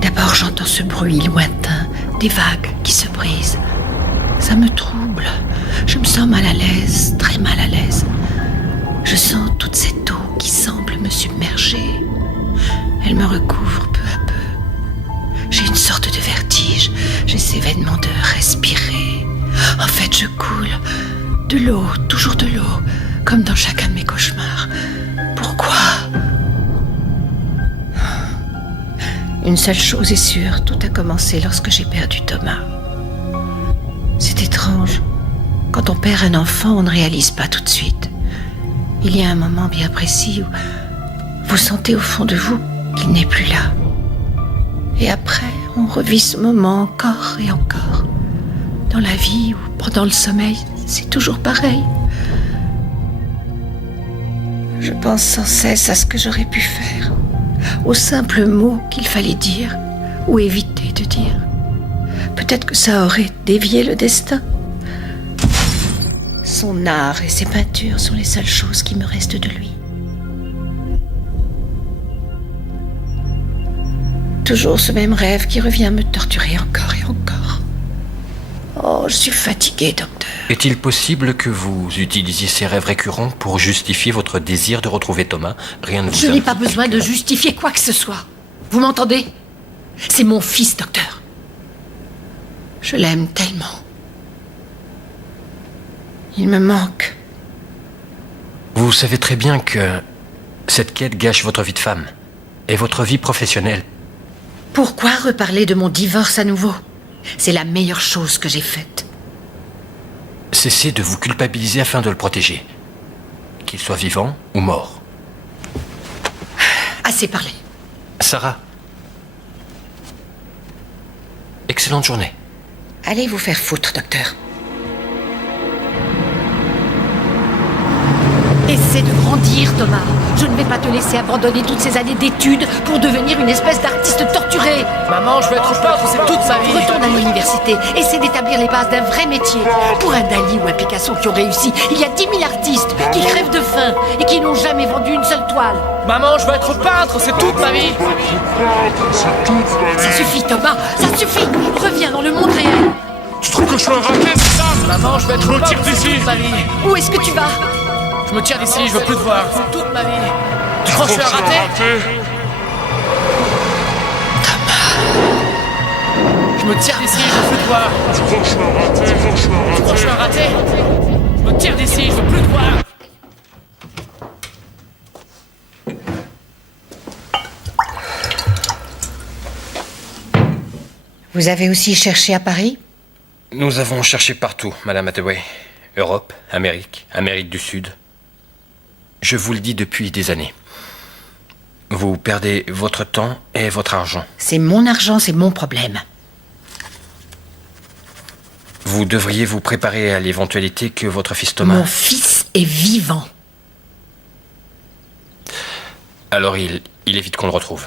D'abord, j'entends ce bruit lointain, des vagues qui se brisent. Ça me trouble. Je me sens mal à l'aise, très mal à l'aise. Je sens toute cette eau qui semble me submerger. Elle me recouvre peu à peu. J'ai une sorte de vertige. J'essaie vainement de respirer. En fait, je coule. De l'eau, toujours de l'eau, comme dans chacun de mes cauchemars. Pourquoi ? Une seule chose est sûre, tout a commencé lorsque j'ai perdu Thomas. C'est étrange. Quand on perd un enfant, on ne réalise pas tout de suite. Il y a un moment bien précis où vous sentez au fond de vous qu'il n'est plus là. Et après, on revit ce moment encore et encore. Dans la vie ou pendant le sommeil, c'est toujours pareil. Je pense sans cesse à ce que j'aurais pu faire, aux simples mots qu'il fallait dire ou éviter de dire. Peut-être que ça aurait dévié le destin. Son art et ses peintures sont les seules choses qui me restent de lui. Toujours ce même rêve qui revient me torturer encore et encore. Oh, je suis fatiguée, docteur. Est-il possible que vous utilisiez ces rêves récurrents pour justifier votre désir de retrouver Thomas ? Rien ne vous Je n'ai pas besoin de justifier quoi que ce soit. Vous m'entendez ? C'est mon fils, docteur. Je l'aime tellement. Il me manque. Vous savez très bien que cette quête gâche votre vie de femme et votre vie professionnelle. Pourquoi reparler de mon divorce à nouveau ? C'est la meilleure chose que j'ai faite. Cessez de vous culpabiliser afin de le protéger. Qu'il soit vivant ou mort. Assez parlé. Sarah. Excellente journée. Allez vous faire foutre, docteur. Essaie de grandir, Thomas. Je ne vais pas te laisser abandonner toutes ces années d'études pour devenir une espèce d'artiste torturé. Maman, je veux être peintre, c'est toute ma vie. Retourne à l'université. Essaie d'établir les bases d'un vrai métier. Pour un Dali ou un Picasso qui ont réussi, il y a 10 000 artistes qui crèvent de faim et qui n'ont jamais vendu une seule toile. Maman, je veux être peintre, c'est toute ma vie. Ça suffit, Thomas. Ça suffit. Reviens dans le monde réel. Tu trouves que je suis un raté, c'est ça? Maman, je veux être peintre, c'est toute ma vie. Où est-ce que tu vas? Je me tire d'ici, je veux plus te voir. C'est toute ma vie. Tu crois que je suis un raté? Je me tire d'ici, je veux plus te voir. Tu crois que je suis un raté? Tu crois que je suis un raté? Je me tire d'ici, je veux plus te voir. Vous avez aussi cherché à Paris? Nous avons cherché partout, Madame Hathaway. Europe, Amérique, Amérique du Sud. Je vous le dis depuis des années. Vous perdez votre temps et votre argent. C'est mon argent, c'est mon problème. Vous devriez vous préparer à l'éventualité que votre fils Thomas... Mon fils est vivant. Alors il évite qu'on le retrouve.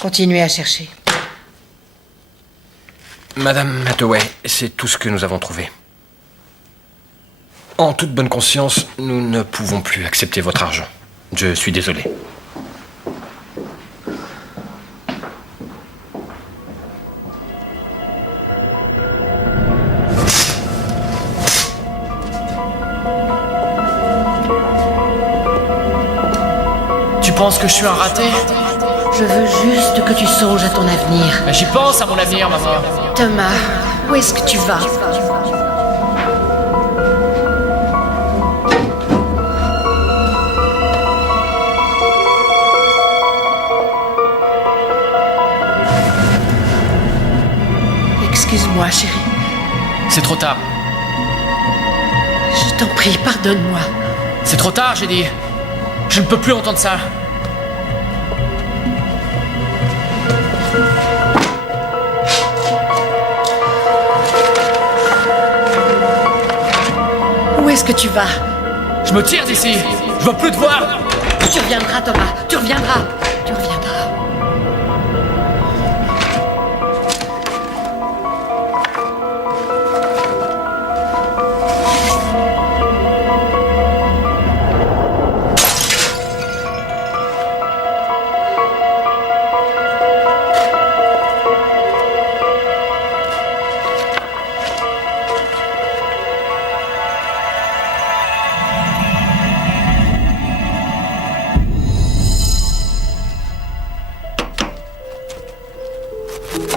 Continuez à chercher. Madame Hathaway, c'est tout ce que nous avons trouvé. En toute bonne conscience, nous ne pouvons plus accepter votre argent. Je suis désolé. Tu penses que je suis un raté? Je veux juste que tu songes à ton avenir. Mais j'y pense à mon avenir, maman. Thomas, où est-ce que tu vas? Excuse-moi, chérie. C'est trop tard. Je t'en prie, pardonne-moi. C'est trop tard, j'ai dit. Je ne peux plus entendre ça. Où est-ce que tu vas? Je me tire d'ici. Je veux plus te voir. Tu reviendras, Thomas. Tu reviendras. Tu reviendras.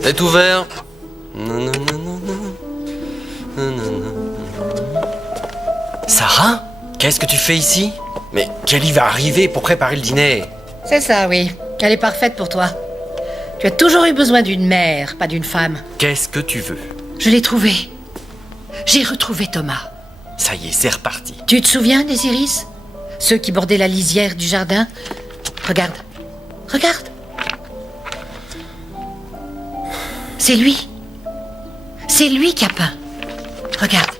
est ouvert. Non, non, non, non, non. Non, non, non. Sarah, qu'est-ce que tu fais ici? Mais Kelly va arriver pour préparer le dîner. C'est ça, oui. Elle est parfaite pour toi. Tu as toujours eu besoin d'une mère, pas d'une femme. Qu'est-ce que tu veux? Je l'ai trouvé. J'ai retrouvé Thomas. Ça y est, c'est reparti. Tu te souviens des iris? Ceux qui bordaient la lisière du jardin? Regarde. Regarde. C'est lui. C'est lui qui a peint. Regarde.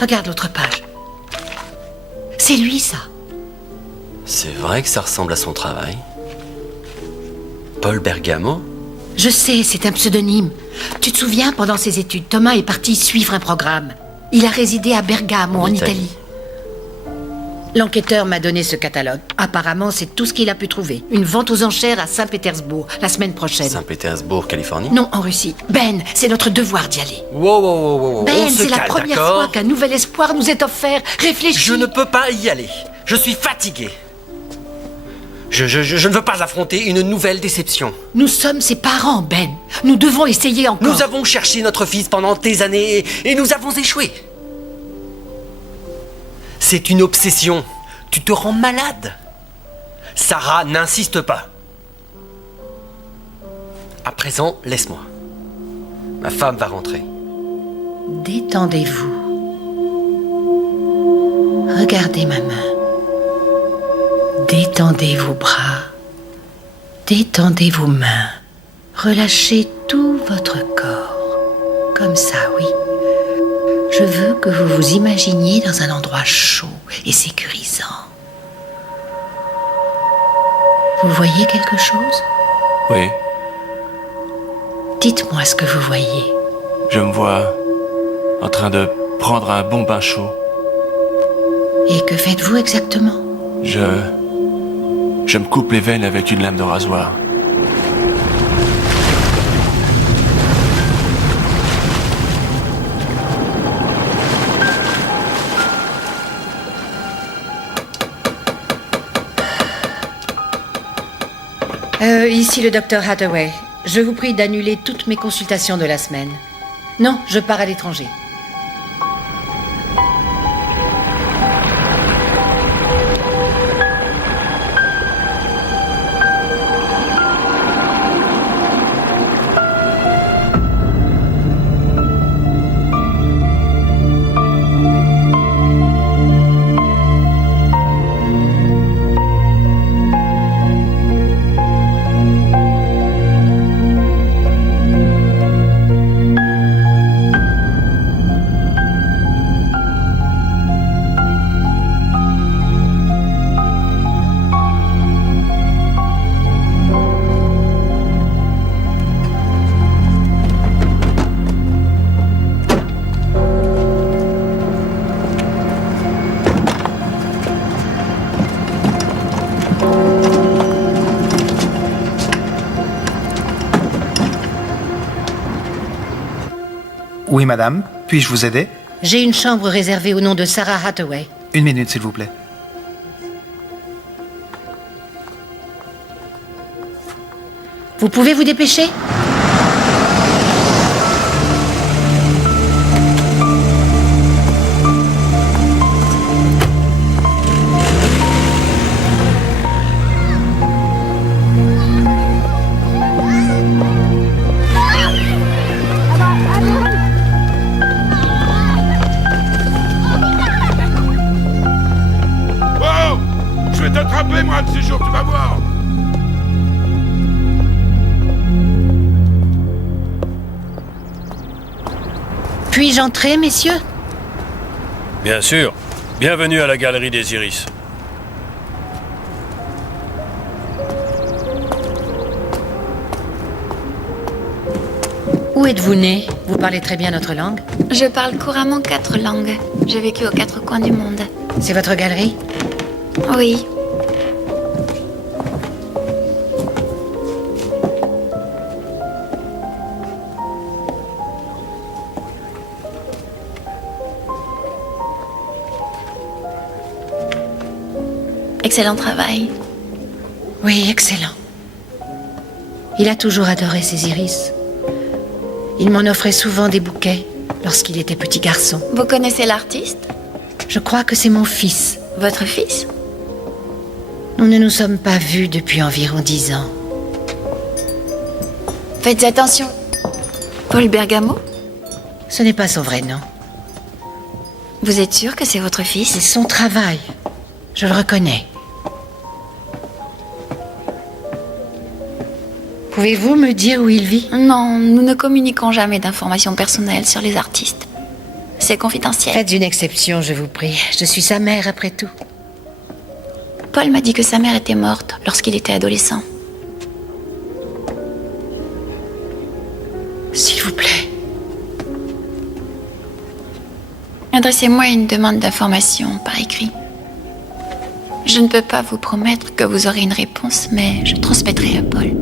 Regarde l'autre page. C'est lui, ça. C'est vrai que ça ressemble à son travail. Paul Bergamo? Je sais, c'est un pseudonyme. Tu te souviens, pendant ses études, Thomas est parti suivre un programme. Il a résidé à Bergamo, en Italie. L'enquêteur m'a donné ce catalogue. Apparemment, c'est tout ce qu'il a pu trouver. Une vente aux enchères à Saint-Pétersbourg, la semaine prochaine. Saint-Pétersbourg, Californie? Non, en Russie. Ben, c'est notre devoir d'y aller. Wow, wow, wow, wow. Ben, On se c'est la calme, première d'accord? fois qu'un nouvel espoir nous est offert. Réfléchis. Je ne peux pas y aller. Je suis fatigué. Je ne veux pas affronter une nouvelle déception. Nous sommes ses parents, Ben. Nous devons essayer encore. Nous avons cherché notre fils pendant des années et nous avons échoué. C'est une obsession. Tu te rends malade. Sarah, n'insiste pas. À présent, laisse-moi. Ma femme va rentrer. Détendez-vous. Regardez ma main. Détendez vos bras. Détendez vos mains. Relâchez tout votre corps. Comme ça, oui. Je veux que vous vous imaginiez dans un endroit chaud et sécurisant. Vous voyez quelque chose? Oui, Dites-moi ce que vous voyez. je me vois en train de prendre un bon bain chaud. Et que faites-vous exactement? Je me coupe les veines avec une lame de rasoir. Ici le docteur Hathaway. Je vous prie d'annuler toutes mes consultations de la semaine. Non, je pars à l'étranger. Oui, madame. Puis-je vous aider? J'ai une chambre réservée au nom de Sarah Hathaway. Une minute, s'il vous plaît. Vous pouvez vous dépêcher? Wow! Je vais t'attraper, moi, de ces jours, tu vas voir! Puis-je entrer, messieurs? Bien sûr. Bienvenue à la Galerie des Iris. Où êtes-vous né? Vous parlez très bien notre langue. Je parle couramment 4 langues. J'ai vécu aux 4 coins du monde. C'est votre galerie? Oui. Excellent travail. Oui, excellent. Il a toujours adoré ces iris. Il m'en offrait souvent des bouquets lorsqu'il était petit garçon. Vous connaissez l'artiste? Je crois que c'est mon fils. Votre fils? Nous ne nous sommes pas vus depuis environ 10 ans. Faites attention. Paul Bergamo? Ce n'est pas son vrai nom. Vous êtes sûr que c'est votre C'est fils? son travail. Je le reconnais. Pouvez-vous me dire où il vit? Non, nous ne communiquons jamais d'informations personnelles sur les artistes. C'est confidentiel. Faites une exception, je vous prie. Je suis sa mère, après tout. Paul m'a dit que sa mère était morte lorsqu'il était adolescent. S'il vous plaît. Adressez-moi une demande d'information par écrit. Je ne peux pas vous promettre que vous aurez une réponse, mais je transmettrai à Paul.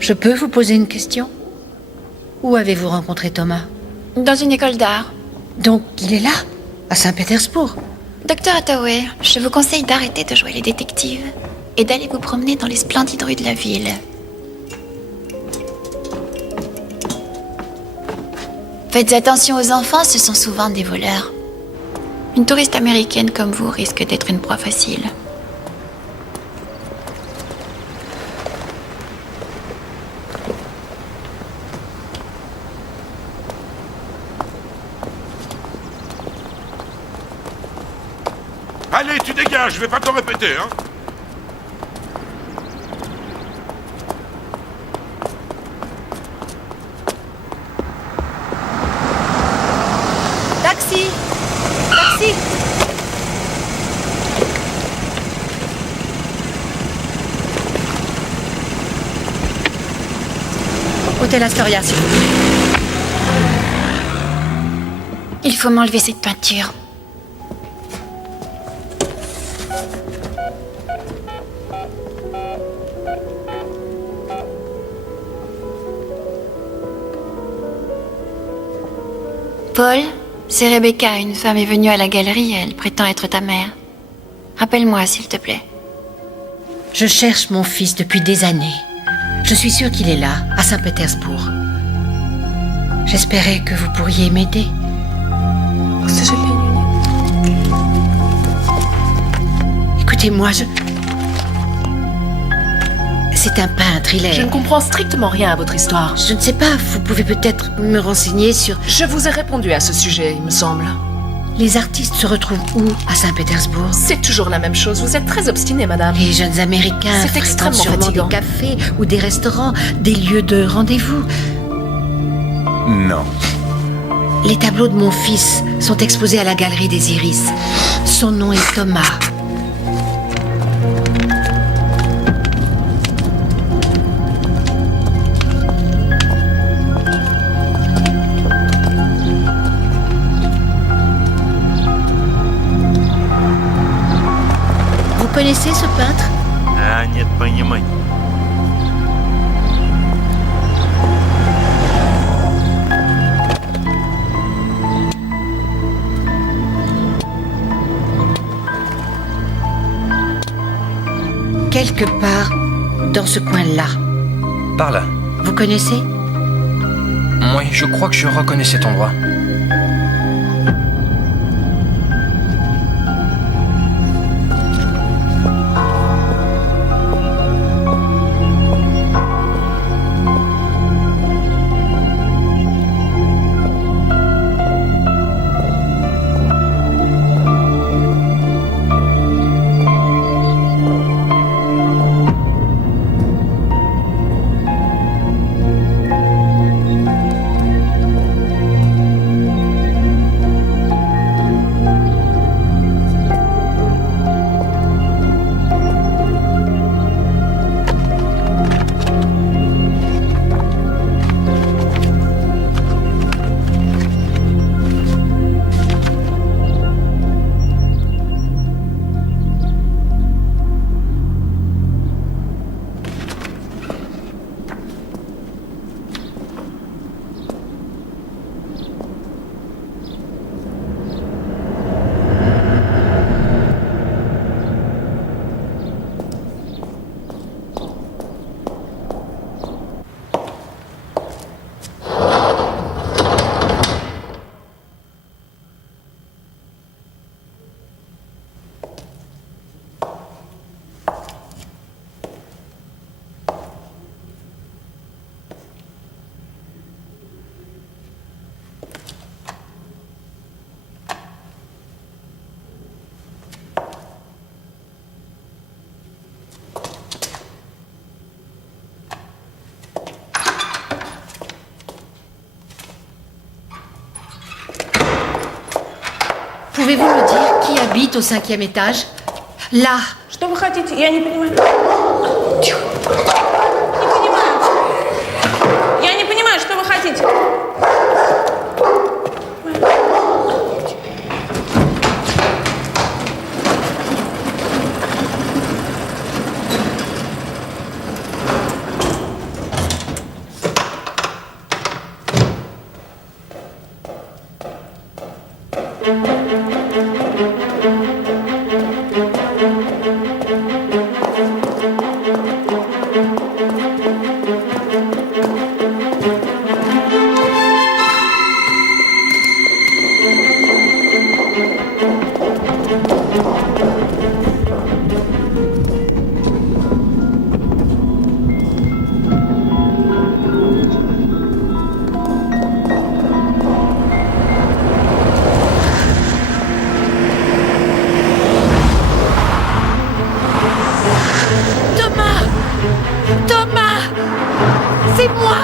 Je peux vous poser une question? Où avez-vous rencontré Thomas? Dans une école d'art. Donc, il est là, à Saint-Pétersbourg. Docteur Hathaway, je vous conseille d'arrêter de jouer les détectives et d'aller vous promener dans les splendides rues de la ville. Faites attention aux enfants, ce sont souvent des voleurs. Une touriste américaine comme vous risque d'être une proie facile. Allez, tu dégages, je vais pas te répéter, hein. Taxi! Taxi! Hôtel Astoria, s'il vous plaît. Il faut m'enlever cette peinture. Paul, c'est Rebecca, une femme est venue à la galerie, elle prétend être ta mère. Rappelle-moi, s'il te plaît. Je cherche mon fils depuis des années. Je suis sûre qu'il est là, à Saint-Pétersbourg. J'espérais que vous pourriez m'aider. Écoutez-moi, C'est un peintre, il est... Je ne comprends strictement rien à votre histoire. Je ne sais pas, vous pouvez peut-être me renseigner sur... Je vous ai répondu à ce sujet, il me semble. Les artistes se retrouvent où, à Saint-Pétersbourg? C'est toujours la même chose, vous êtes très obstinée, madame. Les jeunes Américains C'est fréquentent extrêmement sûrement fatigant. des cafés ou des restaurants, des lieux de rendez-vous. Non. Les tableaux de mon fils sont exposés à la galerie des Iris. Son nom est Thomas. Vous connaissez ce peintre? А, нет, понимай. Quelque part dans ce coin-là. Par là. Vous connaissez? Oui, je crois que je reconnais cet endroit. Pouvez-vous me dire qui habite au 5e étage? Là. Что вы хотите? Я не понимаю. Не понимаю. Я не понимаю, что вы хотите. C'est moi!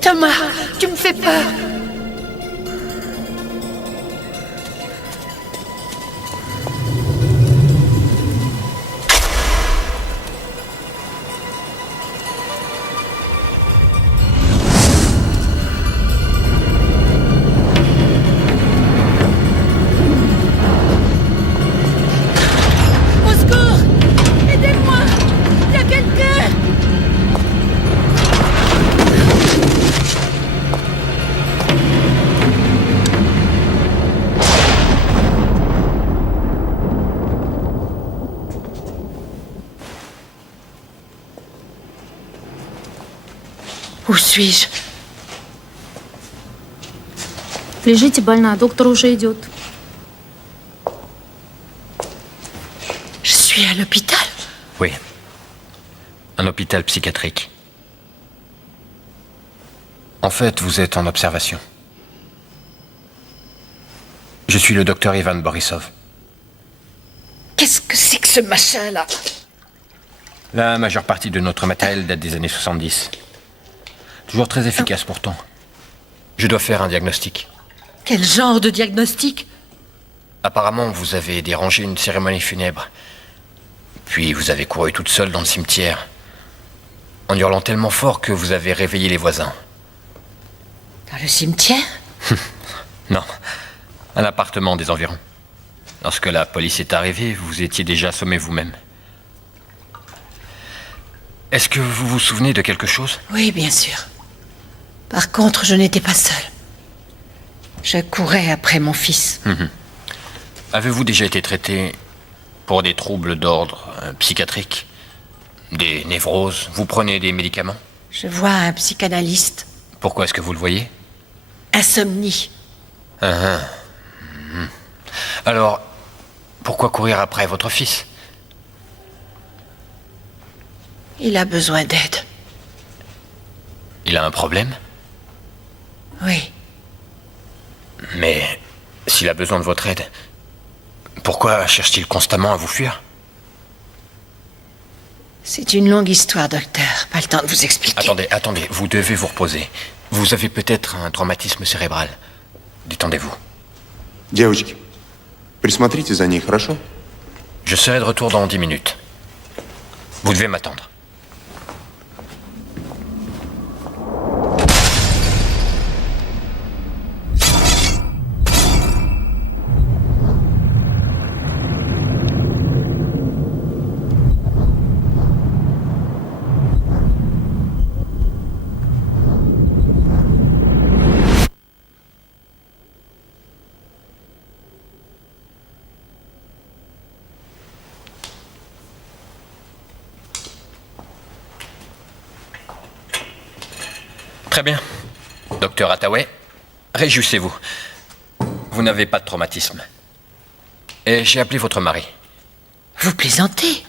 Thomas, tu me fais peur. Au secours! Aidez-moi! Il y a quelqu'un! Où suis-je? Лежите, больная, доктор уже идет. Je suis à l'hôpital. Oui. Un hôpital psychiatrique. En fait, vous êtes en observation. Je suis le docteur Ivan Borisov. Qu'est-ce que c'est que ce machin-là? La majeure partie de notre matériel date des années 70. Toujours très efficace pourtant. Je dois faire un diagnostic. Quel genre de diagnostic? Apparemment, vous avez dérangé une cérémonie funèbre. Puis vous avez couru toute seule dans le cimetière, en hurlant tellement fort que vous avez réveillé les voisins. Dans le cimetière? Non, un appartement des environs. Lorsque la police est arrivée, vous étiez déjà assommé vous-même. Est-ce que vous vous souvenez de quelque chose? Oui, bien sûr. Par contre, je n'étais pas seule. Je courais après mon fils. Avez-vous déjà été traité pour des troubles d'ordre psychiatrique? Des névroses? Vous prenez des médicaments? Je vois un psychanalyste. Pourquoi est-ce que vous le voyez? Insomnie. Alors, pourquoi courir après votre fils? Il a besoin d'aide. Il a un problème? Oui. Mais s'il a besoin de votre aide, pourquoi cherche-t-il constamment à vous fuir? C'est une longue histoire, docteur. Pas le temps de vous expliquer. Attendez, vous devez vous reposer. Vous avez peut-être un traumatisme cérébral. Détendez-vous. Девочки, присмотрите за ней, хорошо? Je serai de retour dans 10 minutes. Vous devez m'attendre. Très bien. Docteur Hathaway, réjouissez-vous. Vous n'avez pas de traumatisme. Et j'ai appelé votre mari. Vous plaisantez?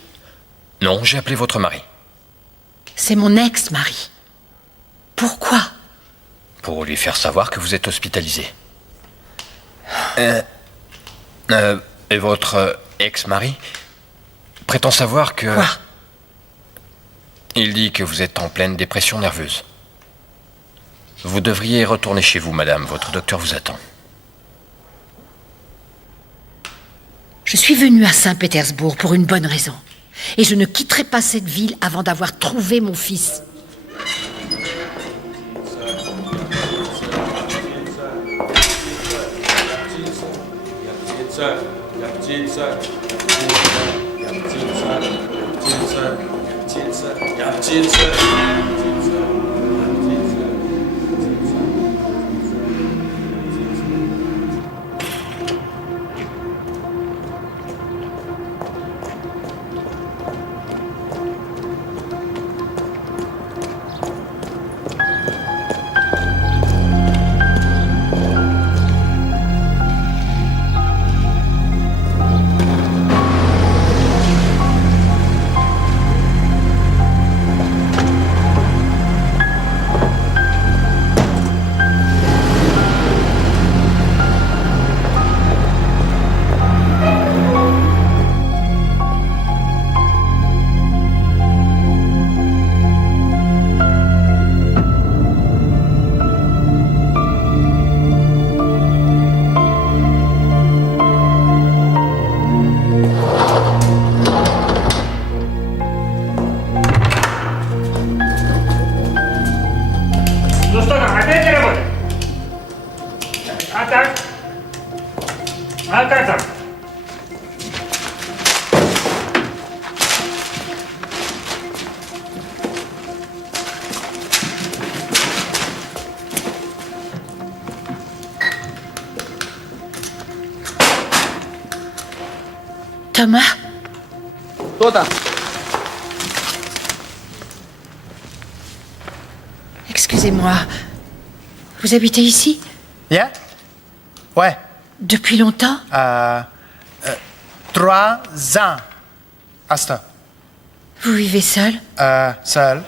Non, j'ai appelé votre mari. C'est mon ex-mari. Pourquoi? Pour lui faire savoir que vous êtes hospitalisé. Et votre ex-mari prétend savoir que... Quoi? Il dit que vous êtes en pleine dépression nerveuse. Vous devriez retourner chez vous, madame. Votre docteur vous attend. Je suis venue à Saint-Pétersbourg pour une bonne raison. Et je ne quitterai pas cette ville avant d'avoir trouvé mon fils. Thomas? Excusez-moi. Vous habitez ici? Yeah? Ouais. Depuis longtemps? 3 ans. Asta. Vous vivez seul? Seul.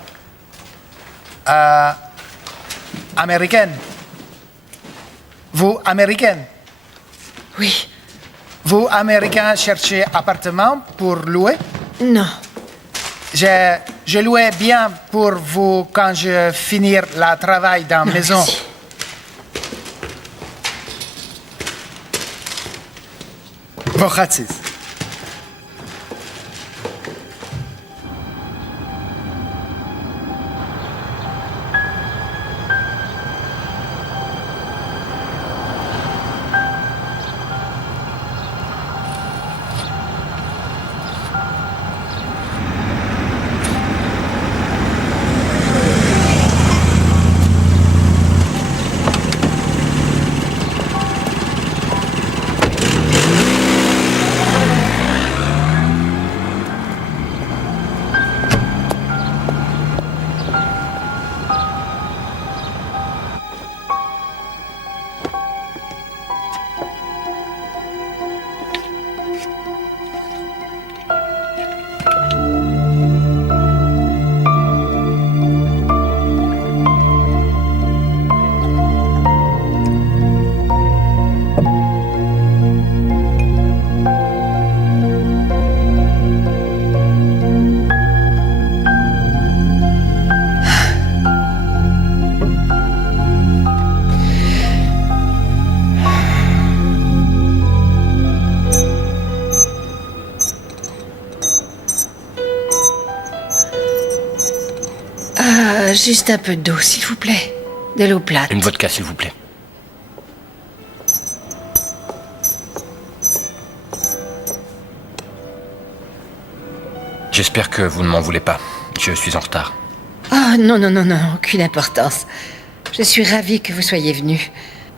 Américaine. Vous, américaine? Oui. Vous, américain, cherchez appartement pour louer? Non. Je louais bien pour vous quand je finir le travail dans la maison. Merci. Bochatzis. Juste un peu d'eau, s'il vous plaît. De l'eau plate. Une vodka, s'il vous plaît. J'espère que vous ne m'en voulez pas. Je suis en retard. Oh, non, non, non, non, aucune importance. Je suis ravie que vous soyez venu.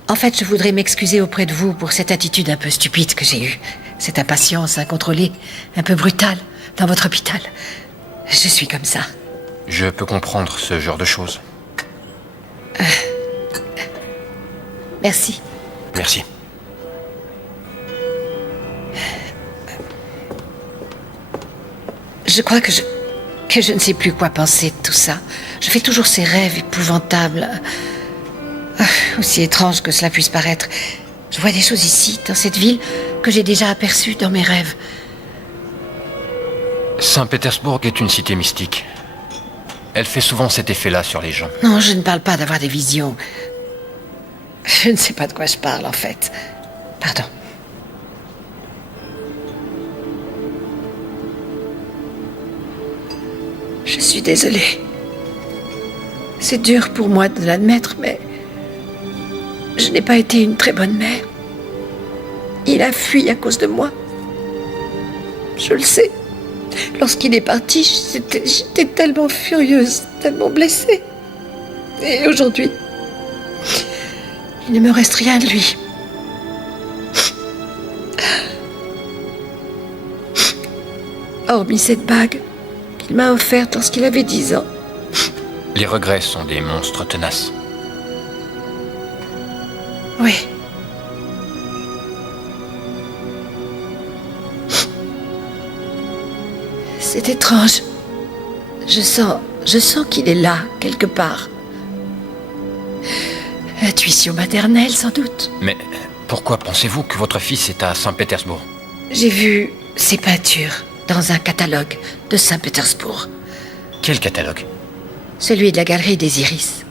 En fait, je voudrais m'excuser auprès de vous pour cette attitude un peu stupide que j'ai eue. Cette impatience incontrôlée, un peu brutale, dans votre hôpital. Je suis comme ça. Je peux comprendre ce genre de choses. Merci. Merci. Je crois que je ne sais plus quoi penser de tout ça. Je fais toujours ces rêves épouvantables. Aussi étrange que cela puisse paraître. Je vois des choses ici, dans cette ville, que j'ai déjà aperçues dans mes rêves. Saint-Pétersbourg est une cité mystique. Elle fait souvent cet effet-là sur les gens. Non, je ne parle pas d'avoir des visions. Je ne sais pas de quoi je parle, en fait. Pardon. Je suis désolée. C'est dur pour moi de l'admettre, mais je n'ai pas été une très bonne mère. Il a fui à cause de moi. Je le sais. Lorsqu'il est parti, j'étais tellement furieuse, tellement blessée. Et aujourd'hui, il ne me reste rien de lui. Hormis cette bague qu'il m'a offerte lorsqu'il avait 10 ans. Les regrets sont des monstres tenaces. Oui. C'est étrange. Je sens qu'il est là, quelque part. Intuition maternelle, sans doute. Mais pourquoi pensez-vous que votre fils est à Saint-Pétersbourg? J'ai vu ses peintures dans un catalogue de Saint-Pétersbourg. Quel catalogue? Celui de la galerie des Iris.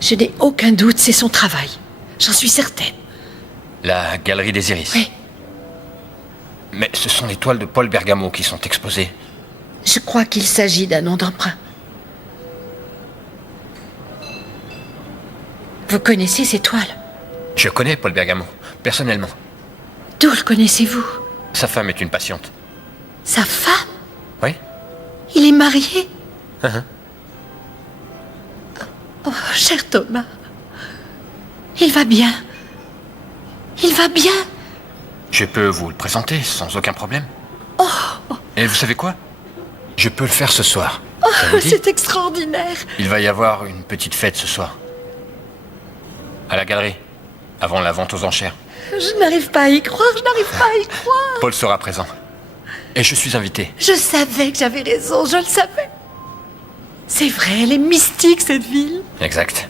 Je n'ai aucun doute, c'est son travail. J'en suis certaine. La galerie des Iris? Oui. Mais ce sont les toiles de Paul Bergamo qui sont exposées. Je crois qu'il s'agit d'un nom d'emprunt. Vous connaissez ces toiles? Je connais Paul Bergamo, personnellement. D'où le connaissez-vous? Sa femme est une patiente. Sa femme? Oui. Il est marié? Uh-huh. Oh, cher Thomas. Il va bien. Il va bien. Je peux vous le présenter sans aucun problème. Oh. Et vous savez quoi? Je peux le faire ce soir. Oh, c'est extraordinaire. Il va y avoir une petite fête ce soir. À la galerie, avant la vente aux enchères. Je n'arrive pas à y croire, je n'arrive pas à y croire. Paul sera présent. Et je suis invité. Je savais que j'avais raison, je le savais. C'est vrai, elle est mystique, cette ville. Exact.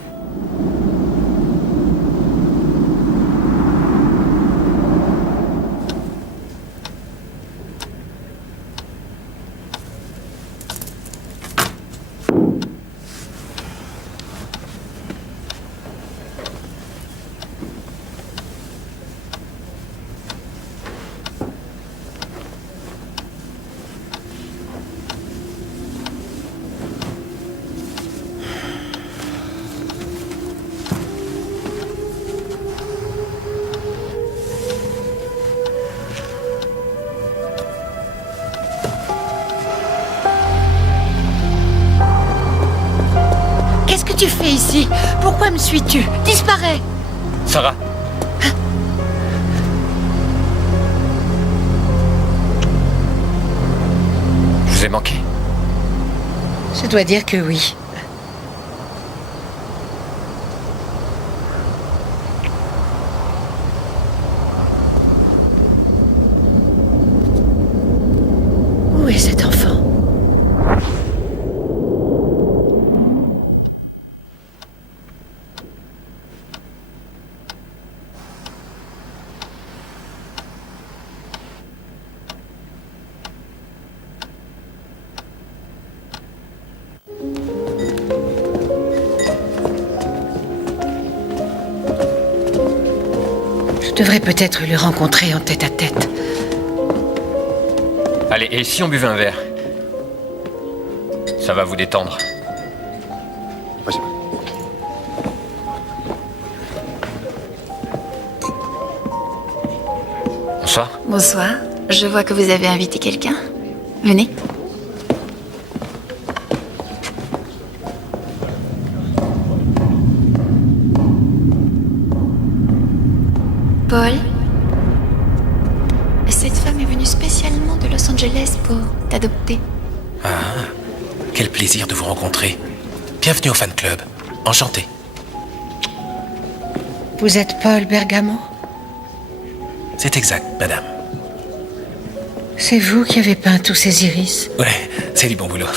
Qu'est-ce que tu fais ici? Pourquoi me suis-tu? Disparais! Sarah. Je vous ai manqué. Je dois dire que oui. Où est cet enfant? Je devrais peut-être le rencontrer en tête-à-tête. Allez, et si on buvait un verre? Ça va vous détendre. Bonsoir. Bonsoir. Je vois que vous avez invité quelqu'un. Venez. Paul, cette femme est venue spécialement de Los Angeles pour t'adopter. Ah, quel plaisir de vous rencontrer. Bienvenue au fan club. Enchanté. Vous êtes Paul Bergamo? C'est exact, madame. C'est vous qui avez peint tous ces iris? Ouais, c'est du bon boulot.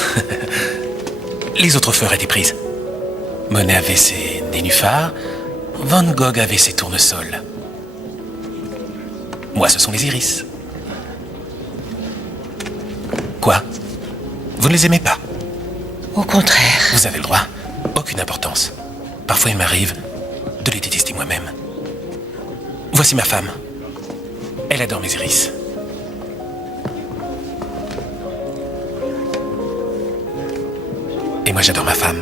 Les autres fleurs étaient prises. Monet avait ses nénuphars, Van Gogh avait ses tournesols. Moi, ce sont les iris. Quoi? Vous ne les aimez pas? Au contraire. Vous avez le droit. Aucune importance. Parfois, il m'arrive de les détester moi-même. Voici ma femme. Elle adore mes iris. Et moi, j'adore ma femme.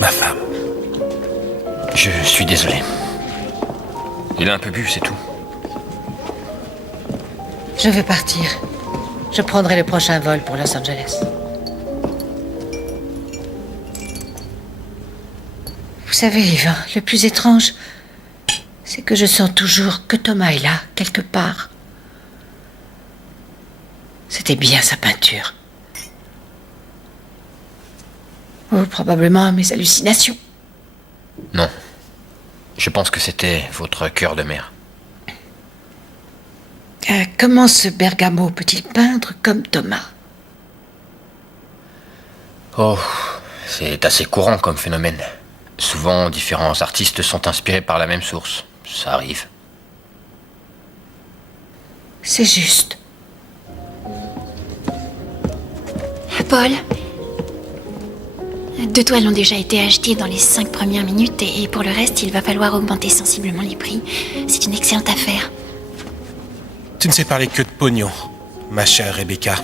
Ma femme. Je suis désolé. Il a un peu bu, c'est tout. Je vais partir. Je prendrai le prochain vol pour Los Angeles. Vous savez, Yvan, le plus étrange, c'est que je sens toujours que Thomas est là, quelque part. C'était bien sa peinture. Ou probablement mes hallucinations. Non. Je pense que c'était votre cœur de mère. Comment ce Bergamo peut-il peindre comme Thomas? Oh, c'est assez courant comme phénomène. Souvent, différents artistes sont inspirés par la même source. Ça arrive. C'est juste. Paul, 2 toiles ont déjà été achetées dans les 5 premières minutes et pour le reste, il va falloir augmenter sensiblement les prix. C'est une excellente affaire. Tu ne sais parler que de pognon, ma chère Rebecca.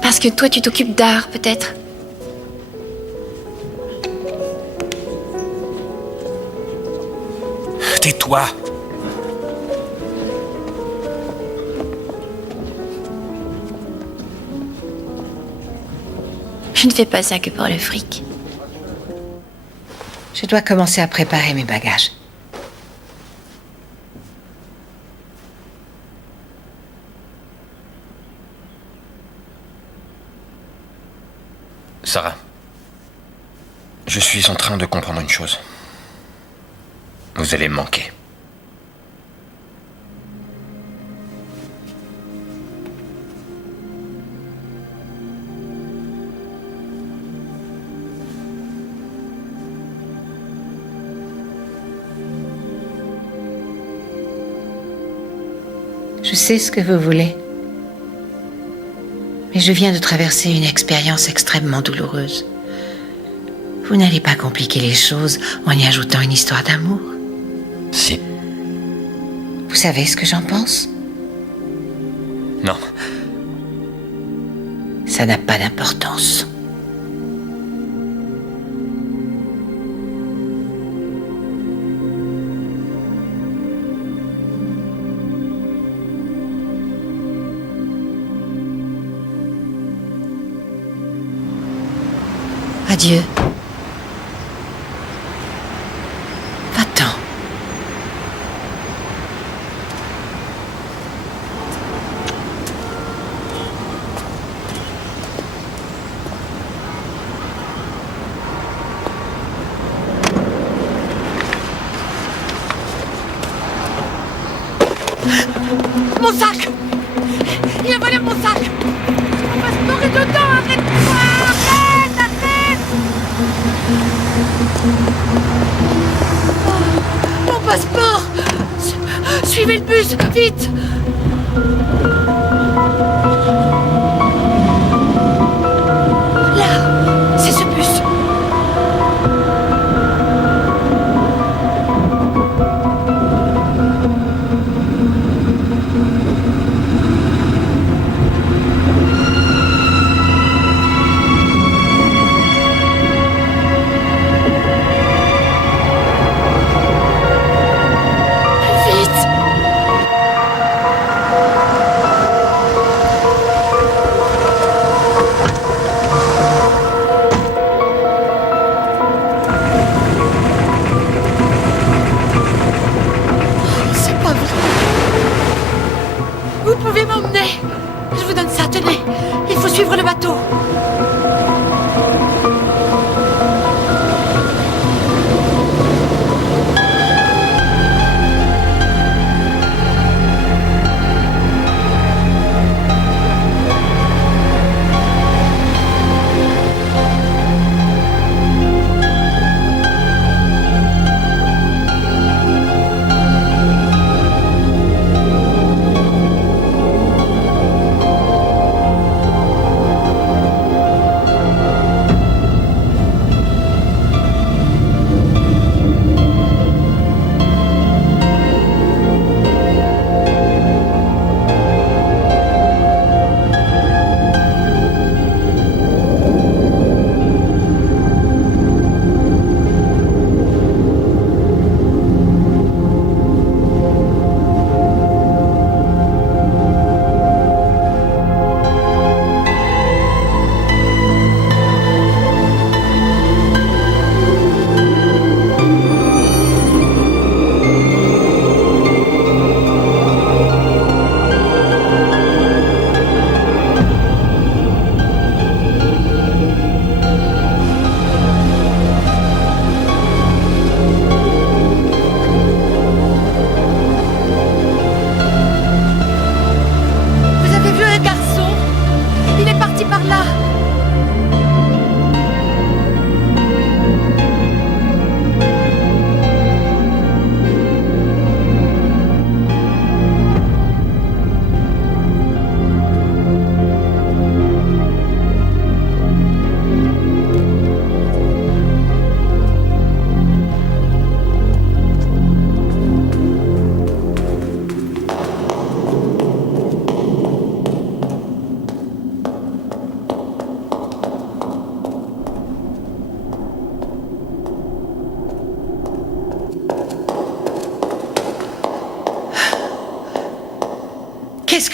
Parce que toi, tu t'occupes d'art, peut-être. Tais-toi. Je ne fais pas ça que pour le fric. Je dois commencer à préparer mes bagages. Sarah, je suis en train de comprendre une chose. Vous allez me manquer. Je sais ce que vous voulez. Mais je viens de traverser une expérience extrêmement douloureuse. Vous n'allez pas compliquer les choses en y ajoutant une histoire d'amour. Si. Vous savez ce que j'en pense? Non. Ça n'a pas d'importance. Adieu. Va-t'en. Mon sac! Il a volé mon sac! Mon passeport est dedans! Arrête-toi! Arrête! Arrête! Oh, mon passeport! Suivez le bus! Vite! Là! C'est ce bus!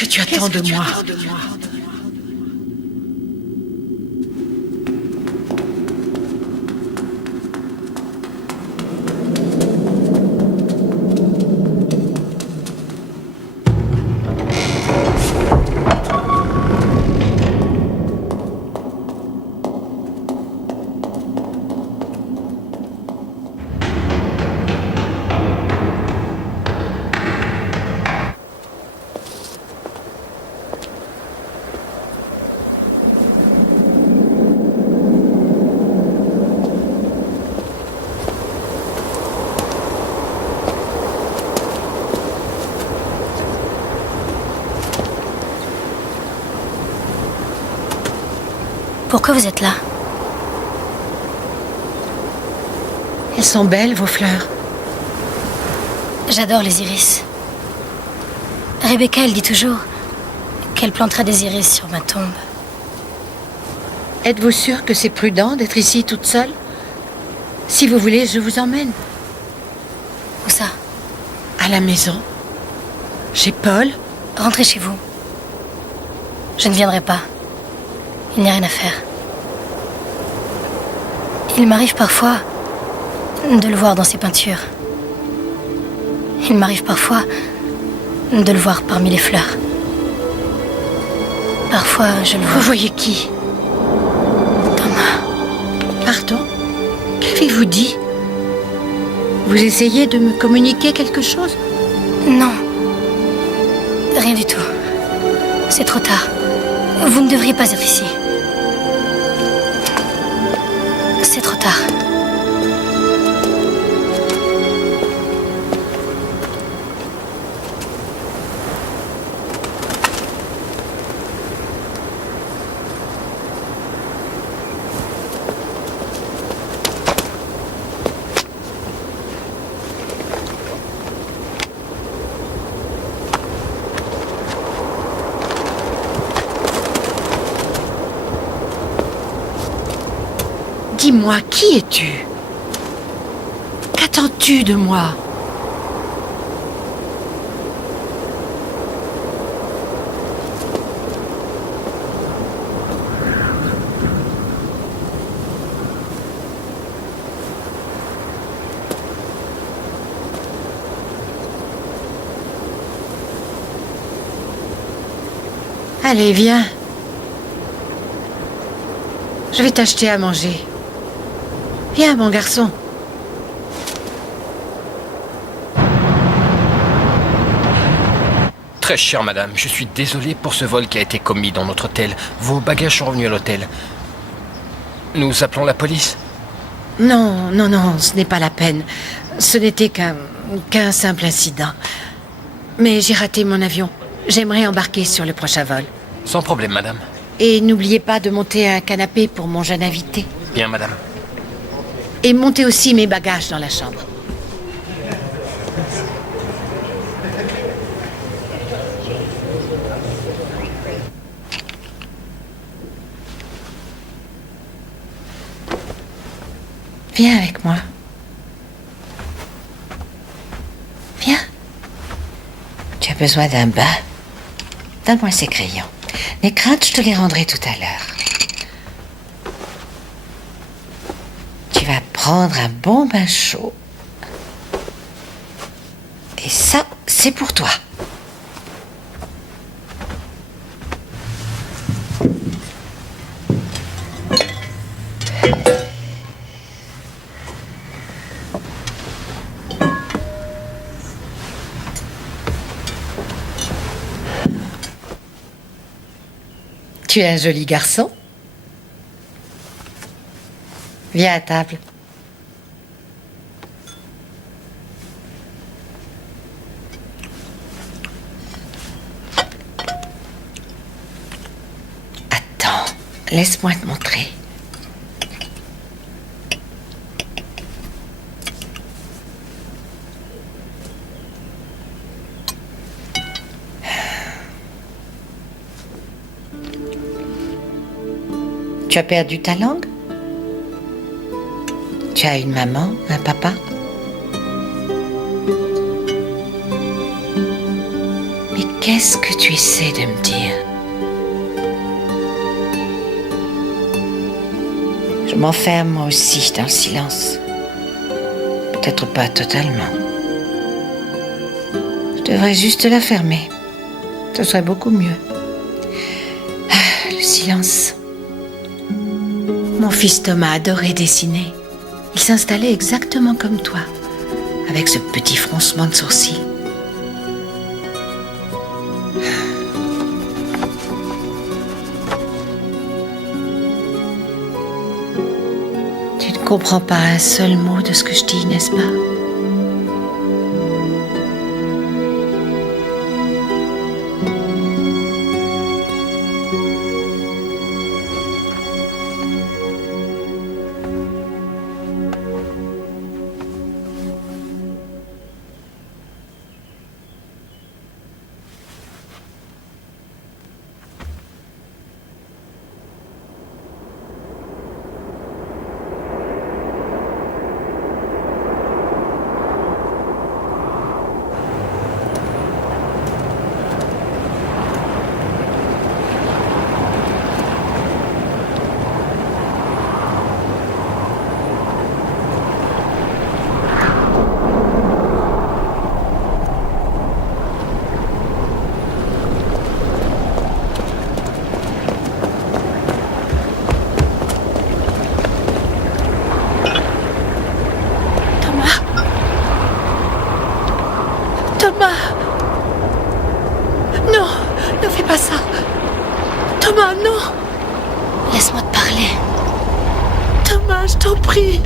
que tu attends de moi? Pourquoi vous êtes là? Elles sont belles, vos fleurs. J'adore les iris. Rebecca, elle dit toujours qu'elle plantera des iris sur ma tombe. Êtes-vous sûr que c'est prudent d'être ici toute seule? Si vous voulez, je vous emmène. Où ça? À la maison. Chez Paul. Rentrez chez vous. Je ne viendrai pas. Il n'y a rien à faire. Il m'arrive parfois de le voir dans ses peintures. Il m'arrive parfois de le voir parmi les fleurs. Parfois, je le vois. Vous voyez qui? Thomas. Pardon? Qu'avez-vous dit? Vous essayez de me communiquer quelque chose? Non. Rien du tout. C'est trop tard. Vous ne devriez pas être ici. C'est trop tard. Dis-moi, qui es-tu? Qu'attends-tu de moi? Allez, viens. Je vais t'acheter à manger. Viens, mon garçon. Très chère madame, je suis désolé pour ce vol qui a été commis dans notre hôtel. Vos bagages sont revenus à l'hôtel. Nous appelons la police? Non, ce n'est pas la peine. Ce n'était qu'un simple incident. Mais j'ai raté mon avion. J'aimerais embarquer sur le prochain vol. Sans problème, madame. Et n'oubliez pas de monter un canapé pour mon jeune invité. Bien, madame. Et montez aussi mes bagages dans la chambre. Viens avec moi. Viens. Tu as besoin d'un bain. Donne-moi ces crayons. Les craintes, je te les rendrai tout à l'heure. Tu vas prendre un bon bain chaud. Et ça, c'est pour toi. Tu es un joli garçon. Viens à table. Attends, laisse-moi te montrer. Tu as perdu ta langue? Tu as une maman, un papa? Mais Qu'est-ce que tu essaies de me dire? Je m'enferme moi aussi dans le silence. Peut-être pas totalement. Je devrais juste la fermer. Ce serait beaucoup mieux. Ah, le silence. Mon fils Thomas adorait dessiner. Il s'installait exactement comme toi, avec ce petit froncement de sourcils. Tu ne comprends pas un seul mot de ce que je dis, n'est-ce pas? Thomas! Non, ne fais pas ça. Thomas, non! Laisse-moi te parler. Thomas, je t'en prie.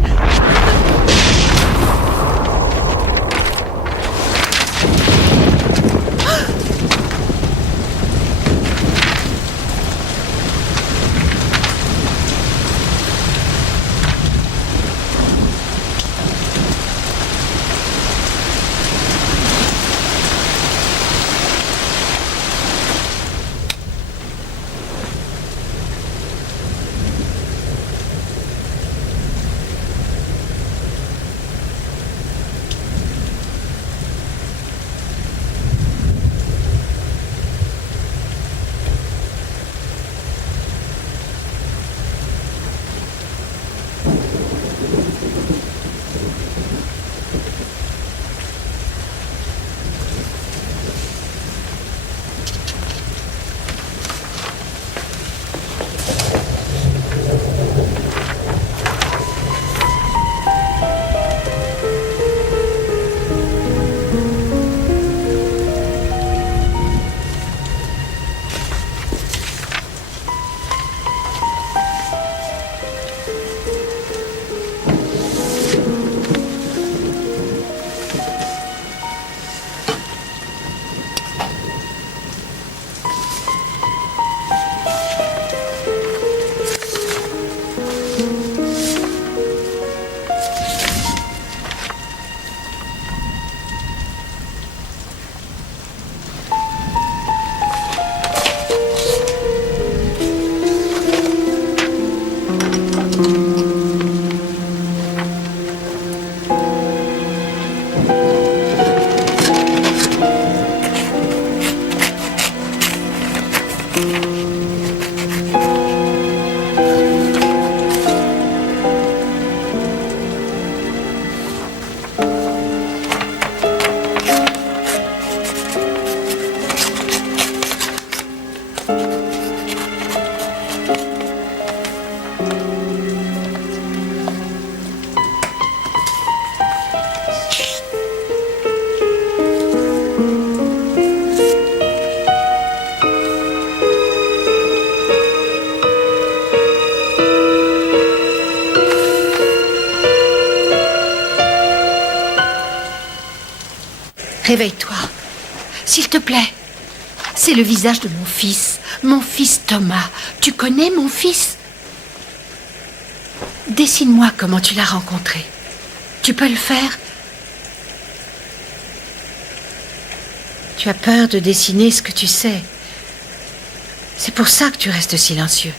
Réveille-toi, s'il te plaît. C'est le visage de mon fils Thomas. Tu connais mon fils? Dessine-moi comment tu l'as rencontré. Tu peux le faire? Tu as peur de dessiner ce que tu sais. C'est pour ça que tu restes silencieux.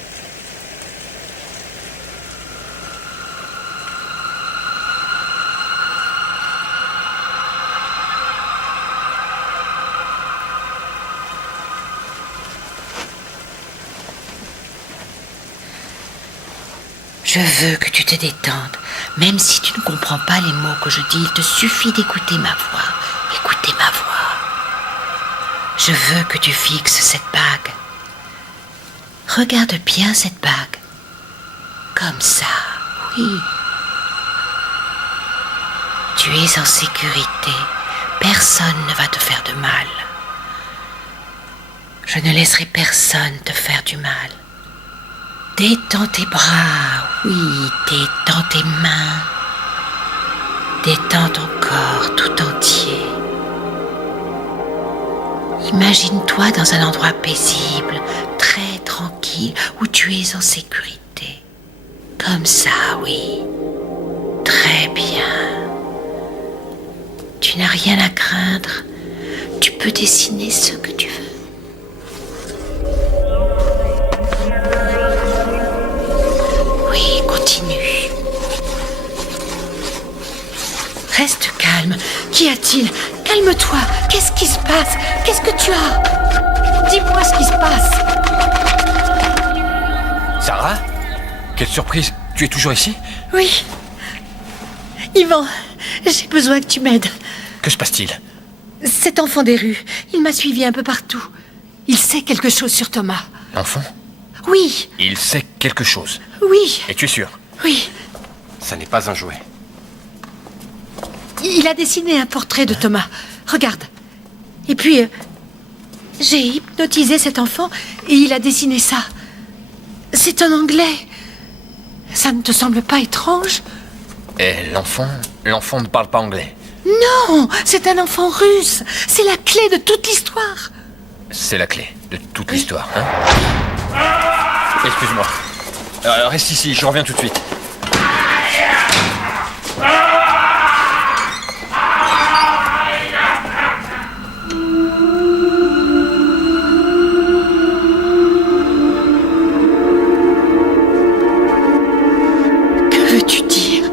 Je veux que tu te détendes. Même si tu ne comprends pas les mots que je dis, il te suffit d'écouter ma voix. Écoutez ma voix. Je veux que tu fixes cette bague. Regarde bien cette bague. Comme ça, oui. Tu es en sécurité. Personne ne va te faire de mal. Je ne laisserai personne te faire du mal. Détends tes bras, oui, détends tes mains. Détends ton corps tout entier. Imagine-toi dans un endroit paisible, très tranquille, où tu es en sécurité. Comme ça, oui. Très bien. Tu n'as rien à craindre. Tu peux dessiner ce que tu veux. Oui, continue. Reste calme. Qu'y a-t-il? Calme-toi. Qu'est-ce qui se passe? Qu'est-ce que tu as? Dis-moi ce qui se passe. Sarah? Quelle surprise. Tu es toujours ici? Oui. Yvan, j'ai besoin que tu m'aides. Que se passe-t-il? Cet enfant des rues, il m'a suivi un peu partout. Il sait quelque chose sur Thomas. L'enfant? Oui. Il sait quelque chose. Oui. Et tu es sûr? Oui. Ça n'est pas un jouet. Il a dessiné un portrait de Thomas. Regarde. Et puis, j'ai hypnotisé cet enfant et il a dessiné ça. C'est en anglais. Ça ne te semble pas étrange? Et l'enfant ne parle pas anglais. Non, c'est un enfant russe. C'est la clé de toute l'histoire. C'est la clé de toute l'histoire, hein? Excuse-moi. Reste ici, je reviens tout de suite. Que veux-tu dire?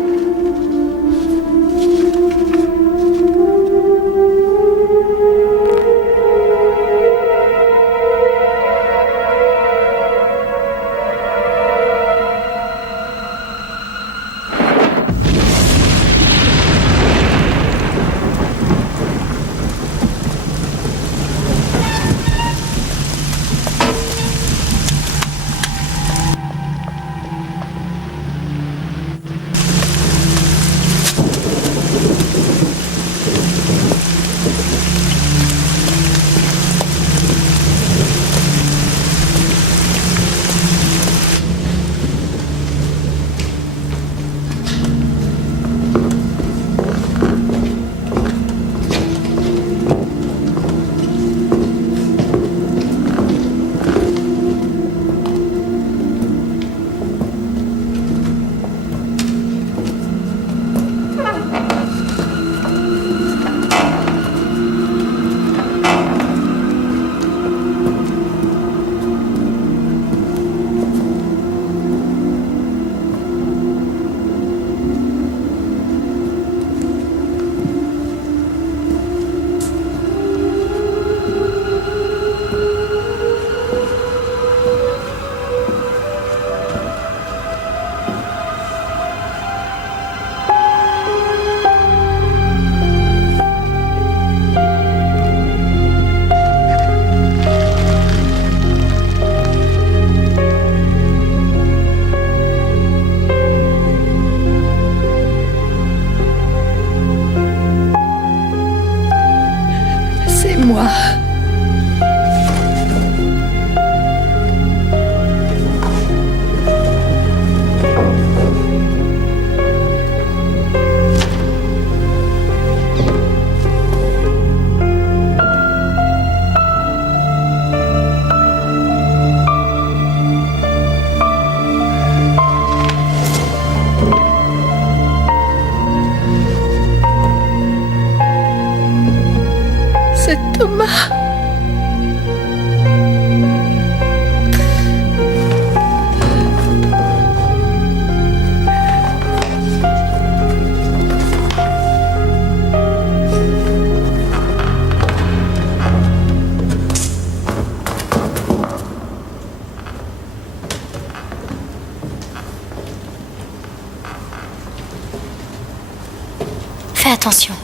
attention.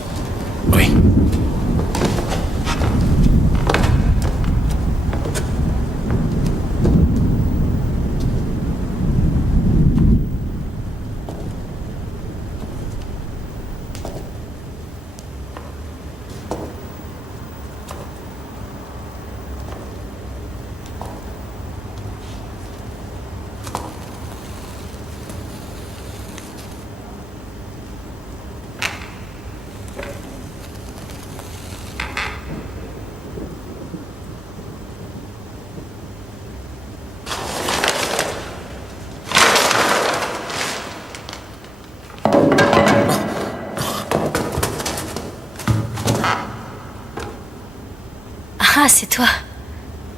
Oui. Ah, c'est toi.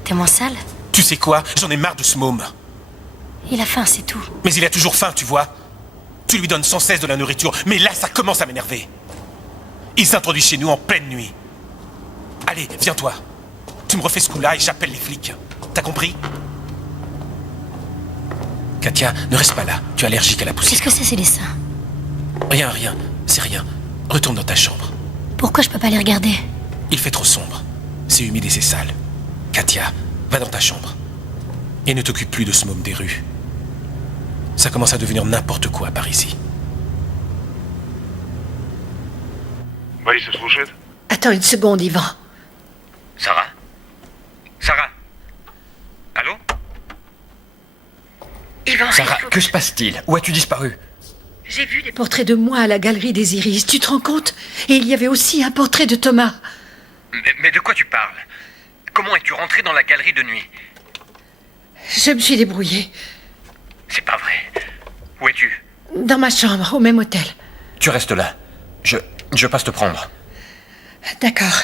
T'es moins sale? Tu sais quoi? J'en ai marre de ce môme. Il a faim, c'est tout. Mais il a toujours faim, tu vois. Tu lui donnes sans cesse de la nourriture, mais là, ça commence à m'énerver. Il s'introduit chez nous en pleine nuit. Allez, viens-toi. Tu me refais ce coup-là et j'appelle les flics. T'as compris? Katia, ne reste pas là. Tu es allergique à la poussière. Qu'est-ce que c'est, ces dessins? Rien, rien. C'est rien. Retourne dans ta chambre. Pourquoi je peux pas les regarder? Il fait trop sombre. C'est humide et c'est sale. Katia, va dans ta chambre. Et ne t'occupe plus de ce môme des rues. Ça commence à devenir n'importe quoi par ici. Борис слушает. Attends une seconde, Ivan. Sarah? Sarah? Allô? Ivan, Sarah, que se passe-t-il? Où as-tu disparu? j'ai vu des portraits de moi à la galerie des Iris, tu te rends compte? Et il y avait aussi un portrait de Thomas. Mais de quoi tu parles? Comment es-tu rentré dans la galerie de nuit? Je me suis débrouillée. C'est pas vrai. Où es-tu? Dans ma chambre, au même hôtel. Tu restes là. Je passe te prendre. D'accord.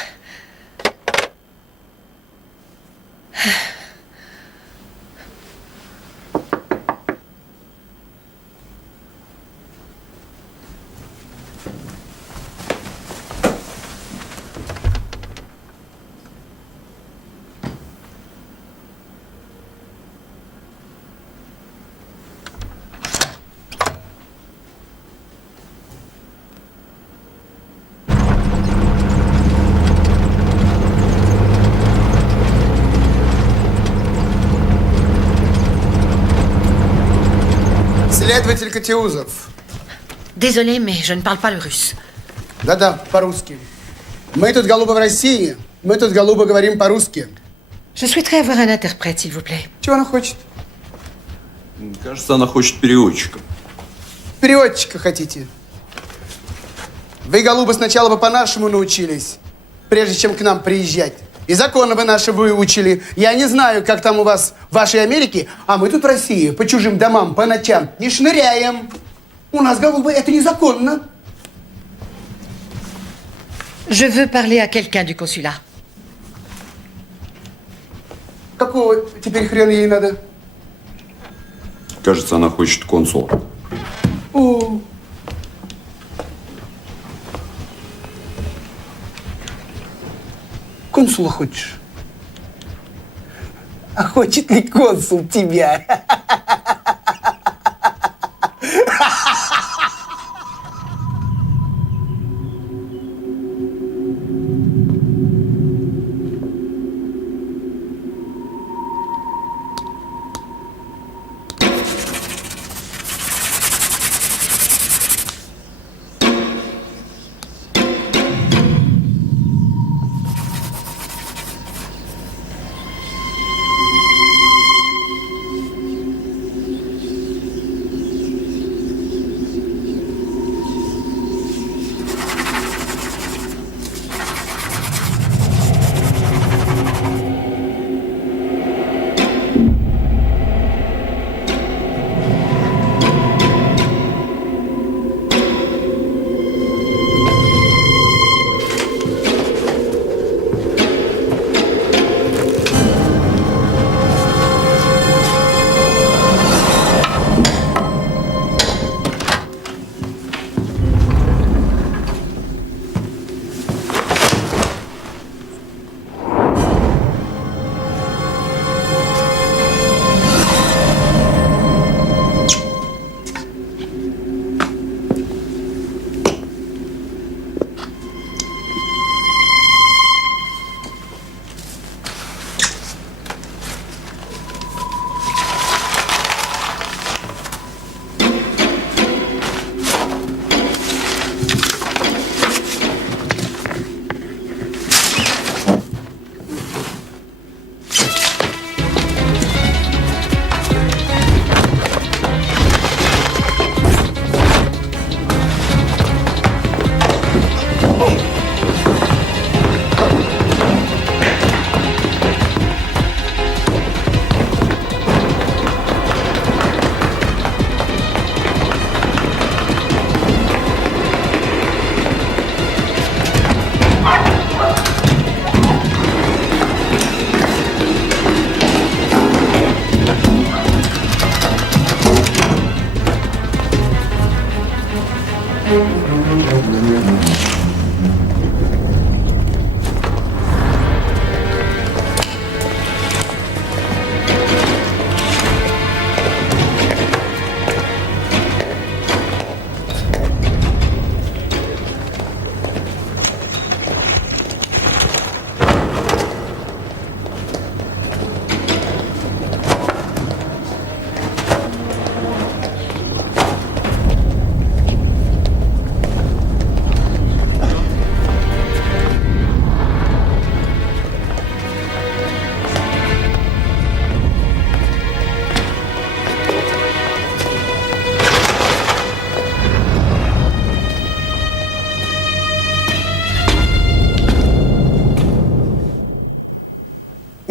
Следователь Катиузов. Désolé, mais je ne parle pas le russe. Да-да, по-русски. Мы тут, голуба, в России. Мы тут, голуба, говорим по-русски. Je souhaiterais avoir un interprète, s'il vous plaît. Чего она хочет? Кажется, она хочет переводчика. Переводчика хотите? Вы, голуба, сначала бы по-нашему научились, прежде чем к нам приезжать. И законы вы наши выучили. Я не знаю, как там у вас в вашей Америке, а мы тут в России по чужим домам по ночам не шныряем. У нас, голубы, это незаконно. Je veux parler à quelqu'un du consulat. Какого теперь хрена ей надо? Кажется, она хочет консула. О. Консула хочешь? А хочет ли консул тебя?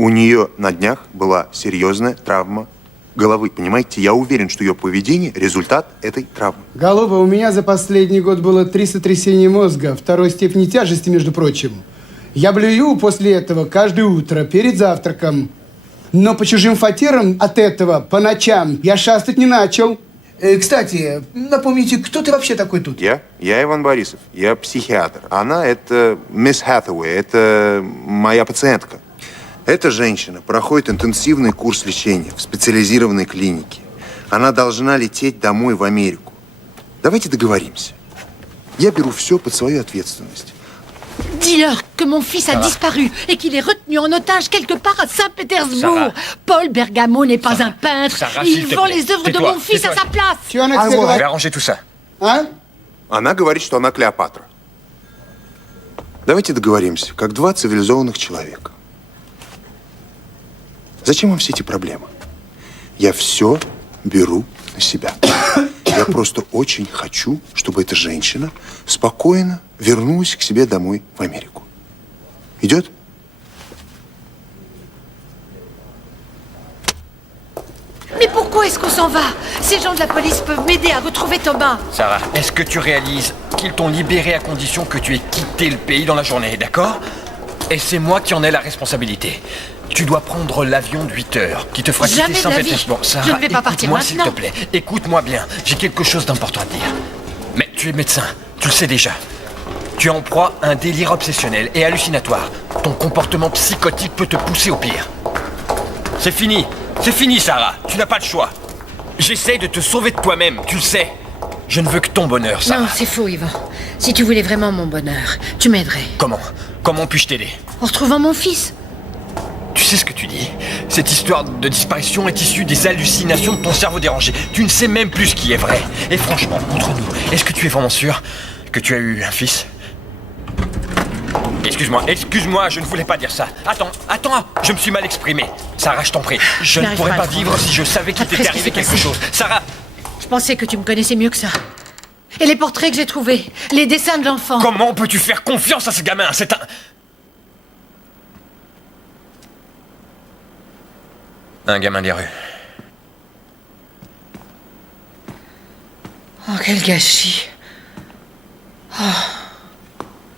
У нее на днях была серьезная травма головы, понимаете? Я уверен, что ее поведение – результат этой травмы. Голуба, у меня за последний год было 3 сотрясения мозга, второй степени тяжести, между прочим. Я блюю после этого каждое утро, перед завтраком. Но по чужим фатерам от этого по ночам я шастать не начал. Кстати, напомните, кто ты вообще такой тут? Я Иван Борисов, я психиатр. Она – это мисс Хэтэуэй, это моя пациентка. Эта женщина проходит интенсивный курс лечения в специализированной клинике. Она должна лететь домой в Америку. Давайте договоримся. Я беру все под свою ответственность. Dis-leur que mon fils a disparu et qu'il est retenu en otage quelque part à Saint-Pétersbourg. Paul Bergamo n'est pas un peintre. Il vend les œuvres de mon fils à sa place. Je vais arranger tout ça. Она говорит, что она Клеопатра. Давайте договоримся, как два цивилизованных человека. Зачем вам все эти проблемы? Я все беру на себя. Я просто очень хочу, чтобы эта женщина спокойно вернулась к себе домой в Америку. Идет? Mais pourquoi est-ce qu'on s'en va? Ces gens de la police peuvent m'aider à retrouver Thomas. Sarah, est-ce que tu réalises qu'ils t'ont libéré à condition que tu aies quitté le pays dans la journée, d'accord? Et c'est moi qui en ai la responsabilité. Tu dois prendre l'avion de 8 heures qui te fera quitter Saint-Pétersbourg. Sarah, je ne vais pas partir écoute-moi s'il maintenant. te plaît. Écoute-moi bien. J'ai quelque chose d'important à te dire. Mais tu es médecin. Tu le sais déjà. Tu es en proie à un délire obsessionnel et hallucinatoire. Ton comportement psychotique peut te pousser au pire. C'est fini. C'est fini, Sarah. Tu n'as pas le choix. J'essaye de te sauver de toi-même. Tu le sais. Je ne veux que ton bonheur, Sarah. Non, c'est faux, Yvan. Si tu voulais vraiment mon bonheur, tu m'aiderais. Comment puis-je t'aider? En retrouvant mon fils. Tu sais ce que tu dis? Cette histoire de disparition est issue des hallucinations de ton cerveau dérangé. Tu ne sais même plus ce qui est vrai. Et franchement, entre nous, est-ce que tu es vraiment sûr que tu as eu un fils? Excuse-moi, je ne voulais pas dire ça. Attends, je me suis mal exprimé. Sarah, je t'en prie, je ne pourrais pas vivre si je savais qu'il t'était arrivé quelque chose. Sarah! Je pensais que tu me connaissais mieux que ça. Et les portraits que j'ai trouvés, les dessins de l'enfant. Comment peux-tu faire confiance à ce gamin? C'est un gamin des rues. Oh, quel gâchis. Oh.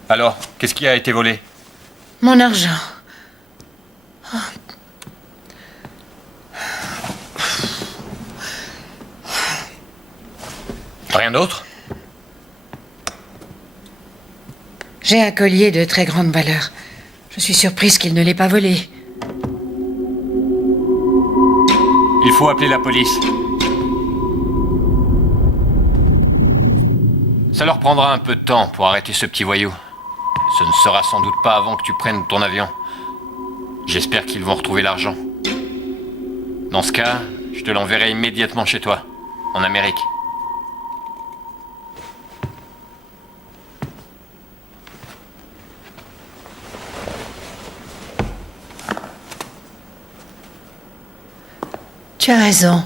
Alors, qu'est-ce qui a été volé? Mon argent. Oh. Rien d'autre? J'ai un collier de très grande valeur. Je suis surprise qu'il ne l'ait pas volé. Il faut appeler la police. Ça leur prendra un peu de temps pour arrêter ce petit voyou. Ce ne sera sans doute pas avant que tu prennes ton avion. J'espère qu'ils vont retrouver l'argent. Dans ce cas, je te l'enverrai immédiatement chez toi, en Amérique. Tu as raison.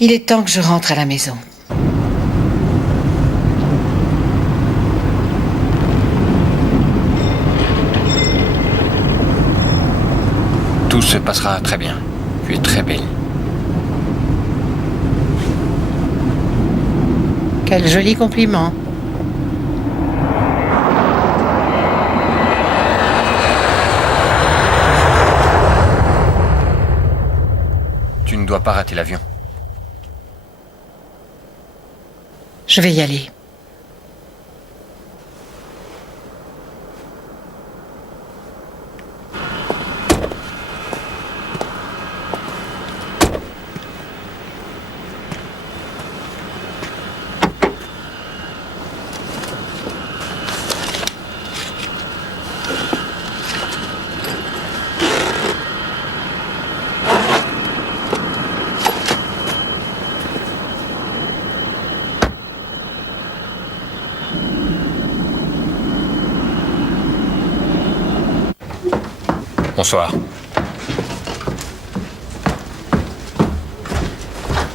Il est temps que je rentre à la maison. Tout se passera très bien. Tu es très belle. Quel joli compliment. pas rater l'avion. Je vais y aller. Bonsoir.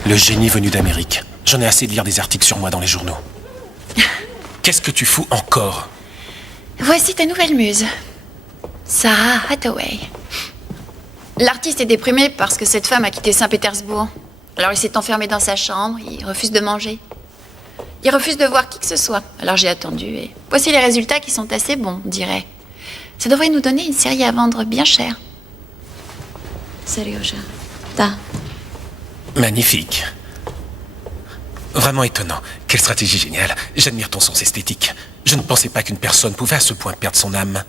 Le génie venu d'Amérique. J'en ai assez de lire des articles sur moi dans les journaux. Qu'est-ce que tu fous encore? Voici ta nouvelle muse, Sarah Hathaway. L'artiste est déprimé parce que cette femme a quitté Saint-Pétersbourg. Alors il s'est enfermé dans sa chambre, il refuse de manger. Il refuse de voir qui que ce soit. Alors j'ai attendu et voici les résultats qui sont assez bons, on dirait. Ça devrait nous donner une série à vendre bien cher. Serioja. Ta. Magnifique. Vraiment étonnant. Quelle stratégie géniale. J'admire ton sens esthétique. Je ne pensais pas qu'une personne pouvait à ce point perdre son âme.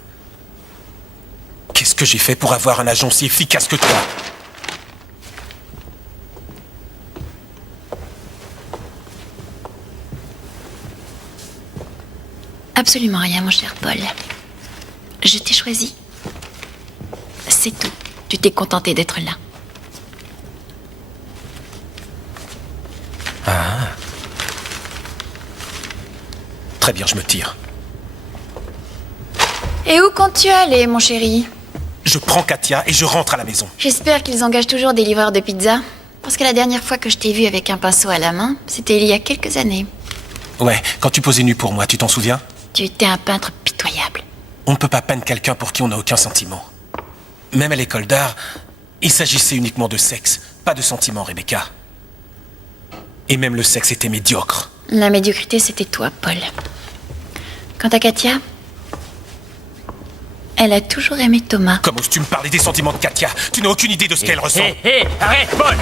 Qu'est-ce que j'ai fait pour avoir un agent si efficace que toi? Absolument rien, mon cher Paul. Je t'ai choisi. C'est tout. Tu t'es contenté d'être là. Ah. Très bien, je me tire. Et où comptes-tu aller, mon chéri? Je prends Katia et je rentre à la maison. J'espère qu'ils engagent toujours des livreurs de pizza. Parce que la dernière fois que je t'ai vu avec un pinceau à la main, c'était il y a quelques années. Ouais, quand tu posais nu pour moi, tu t'en souviens? Tu étais un peintre pitoyable. On ne peut pas peindre quelqu'un pour qui on n'a aucun sentiment. Même à l'école d'art, il s'agissait uniquement de sexe, pas de sentiments, Rebecca. Et même le sexe était médiocre. La médiocrité, c'était toi, Paul. Quant à Katia, elle a toujours aimé Thomas. Comment oses-tu me parler des sentiments de Katia? Tu n'as aucune idée de ce qu'elle ressent. Hé, arrête, Paul!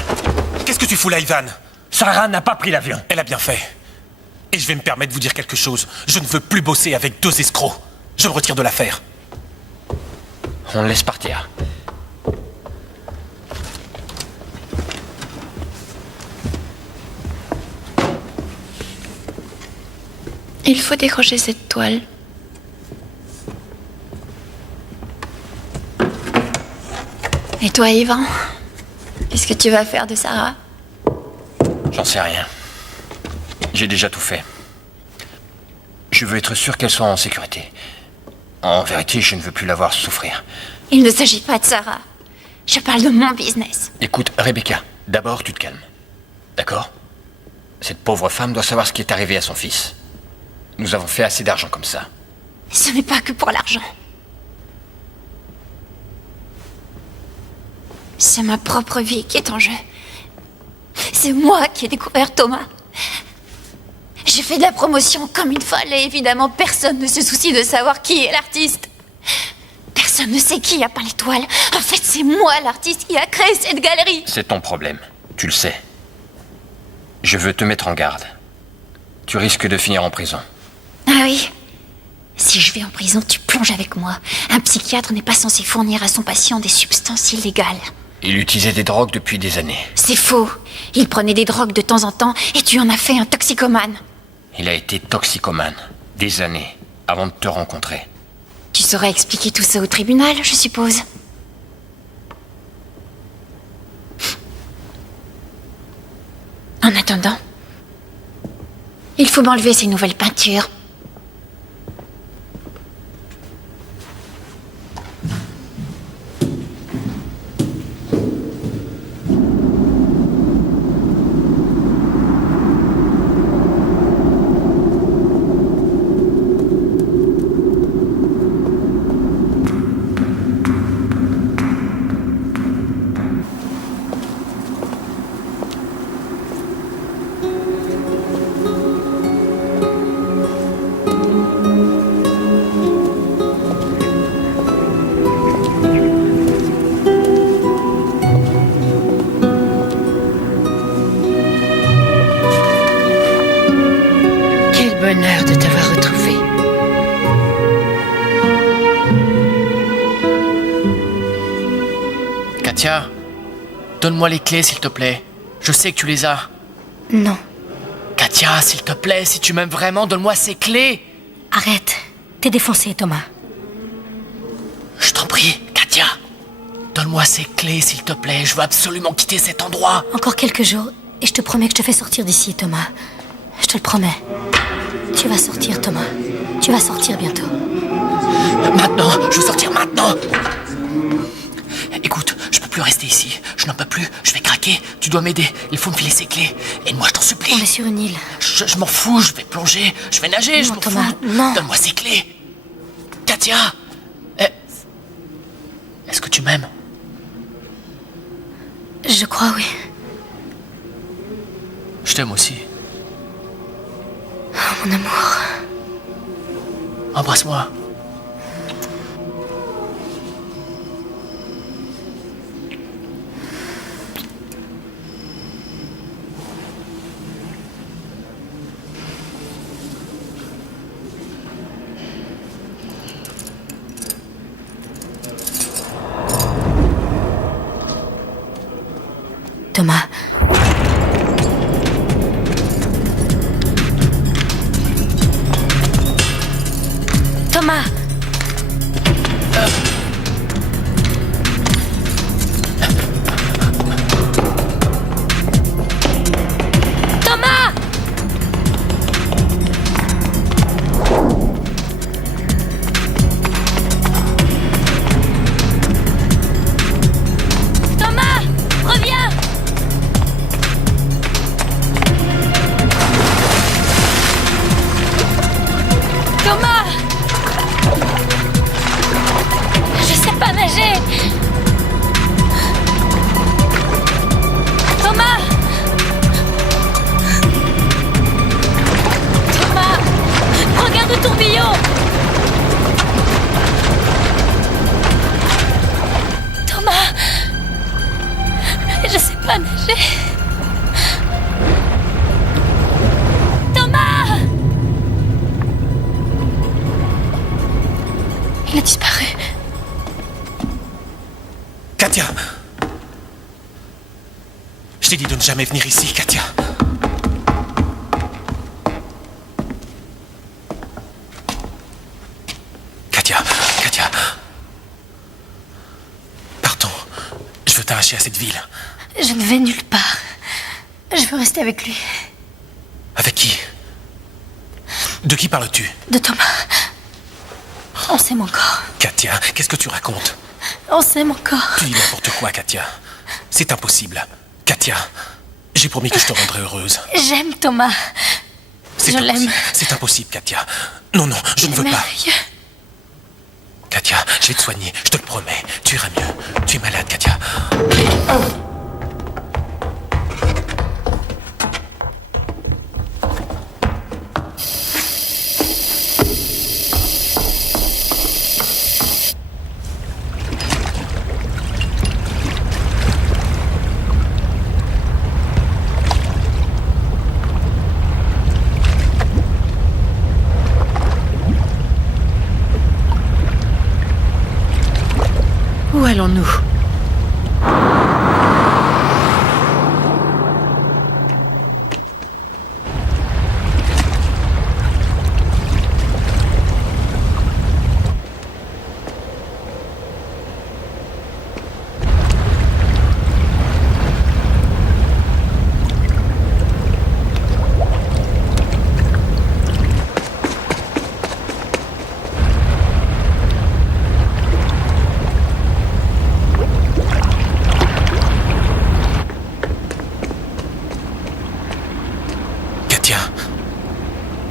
Qu'est-ce que tu fous là, Ivan? Sarah n'a pas pris l'avion. Elle a bien fait. Et je vais me permettre de vous dire quelque chose. Je ne veux plus bosser avec deux escrocs. Je me retire de l'affaire. On le laisse partir. Il faut décrocher cette toile. Et toi, Yvan? Qu'est-ce que tu vas faire de Sarah? J'en sais rien. J'ai déjà tout fait. Je veux être sûr qu'elle soit en sécurité. En vérité, je ne veux plus la voir souffrir. Il ne s'agit pas de Sarah. Je parle de mon business. Écoute, Rebecca, d'abord tu te calmes. D'accord? Cette pauvre femme doit savoir ce qui est arrivé à son fils. Nous avons fait assez d'argent comme ça. Ce n'est pas que pour l'argent. C'est ma propre vie qui est en jeu. C'est moi qui ai découvert Thomas. J'ai fait de la promotion comme une folle et évidemment personne ne se soucie de savoir qui est l'artiste. Personne ne sait qui a peint les toiles. En fait, c'est moi l'artiste qui a créé cette galerie. C'est ton problème. Tu le sais. Je veux te mettre en garde. Tu risques de finir en prison. Ah oui. Si je vais en prison, tu plonges avec moi. Un psychiatre n'est pas censé fournir à son patient des substances illégales. Il utilisait des drogues depuis des années. C'est faux. Il prenait des drogues de temps en temps et tu en as fait un toxicomane. Il a été toxicomane. Des années. Avant de te rencontrer. Tu saurais expliquer tout ça au tribunal, je suppose. En attendant, il faut m'enlever ces nouvelles peintures. Katia, donne-moi les clés, s'il te plaît. Je sais que tu les as. Non. Katia, s'il te plaît, si tu m'aimes vraiment, donne-moi ces clés. Arrête. T'es défoncé, Thomas. Je t'en prie, Katia. Donne-moi ces clés, s'il te plaît. Je veux absolument quitter cet endroit. Encore quelques jours, et je te promets que je te fais sortir d'ici, Thomas. Je te le promets. Tu vas sortir, Thomas. Tu vas sortir bientôt. Maintenant, je veux sortir maintenant. Écoute, je peux plus rester ici. Je n'en peux plus, je vais craquer. Tu dois m'aider, il faut me filer ces clés. Aide-moi, je t'en supplie. On est sur une île. Je m'en fous, je vais plonger, je vais nager, je m'en Thomas, fous. non. Donne-moi ces clés. Katia, est-ce que tu m'aimes? Je crois, oui. Je t'aime aussi. Oh, mon amour. Embrasse-moi. Thomas. Thomas. Thomas. Thomas, reviens. Thomas! Je sais pas nager! Thomas! Thomas! Regarde le tourbillon! Thomas! Je sais pas nager! Thomas! Il a disparu. Katia! Je t'ai dit de ne jamais venir ici, Katia. Katia. Pardon. Je veux t'arracher à cette ville. Je ne vais nulle part. Je veux rester avec lui. Avec qui? De qui parles-tu? De Thomas. On s'aime encore. Katia, qu'est-ce que tu racontes? On s'aime encore. Tu dis n'importe quoi, Katia. C'est impossible. Katia, j'ai promis que je te rendrai heureuse. J'aime Thomas. Je l'aime. C'est impossible, Katia. Non, je ne veux pas. Merveilleux. Katia, je vais te soigner, je te le promets. Tu iras mieux. Tu es malade, Katia. Où allons-nous?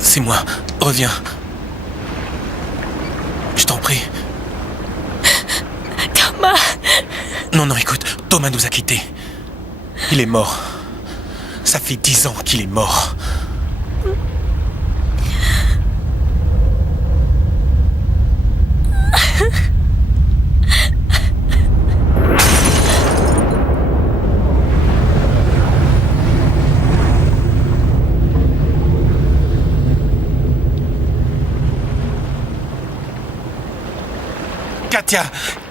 C'est moi. Reviens. Je t'en prie. Thomas. Non, écoute. Thomas nous a quittés. Il est mort. Ça fait 10 ans qu'il est mort.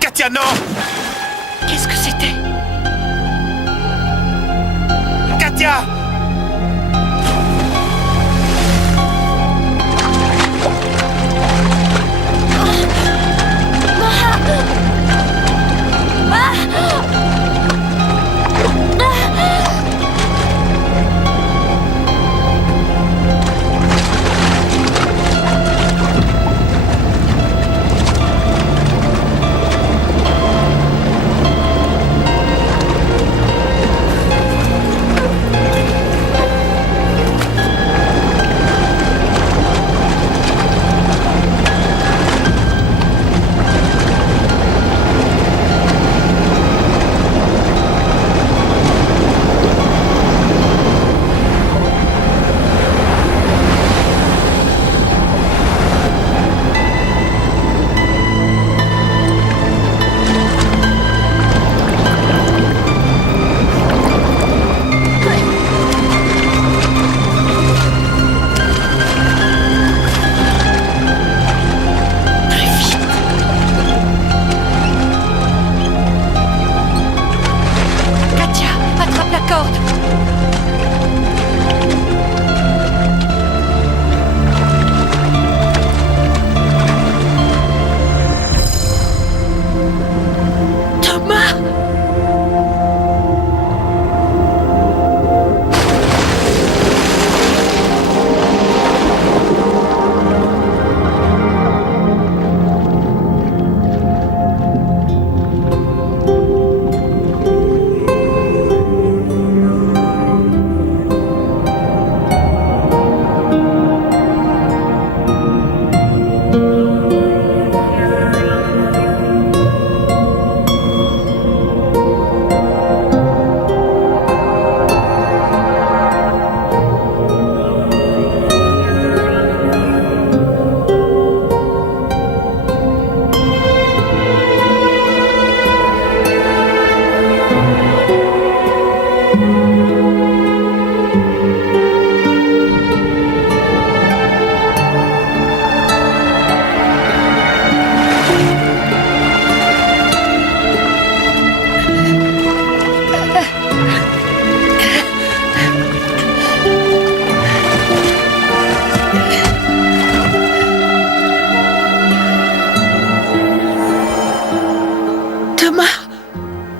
Katia, non! Qu'est-ce que c'était? Katya!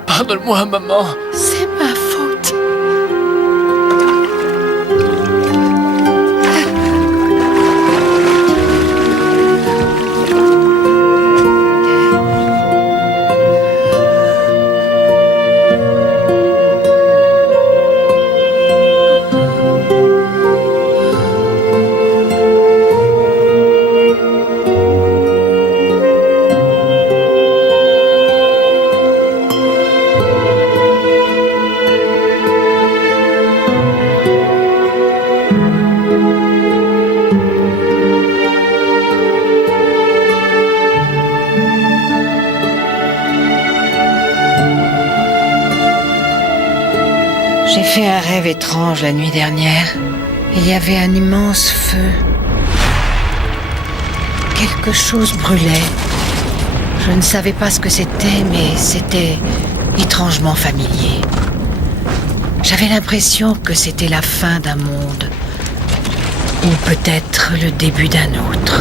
Pardonne-moi, maman. C'est ma faute. J'ai fait un rêve étrange la nuit dernière. Il y avait un immense feu. Quelque chose brûlait. Je ne savais pas ce que c'était, mais c'était étrangement familier. J'avais l'impression que c'était la fin d'un monde, ou peut-être le début d'un autre.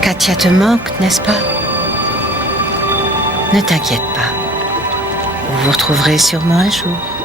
Katya te manque, n'est-ce pas? Ne t'inquiète pas. Vous vous retrouverez sûrement un jour.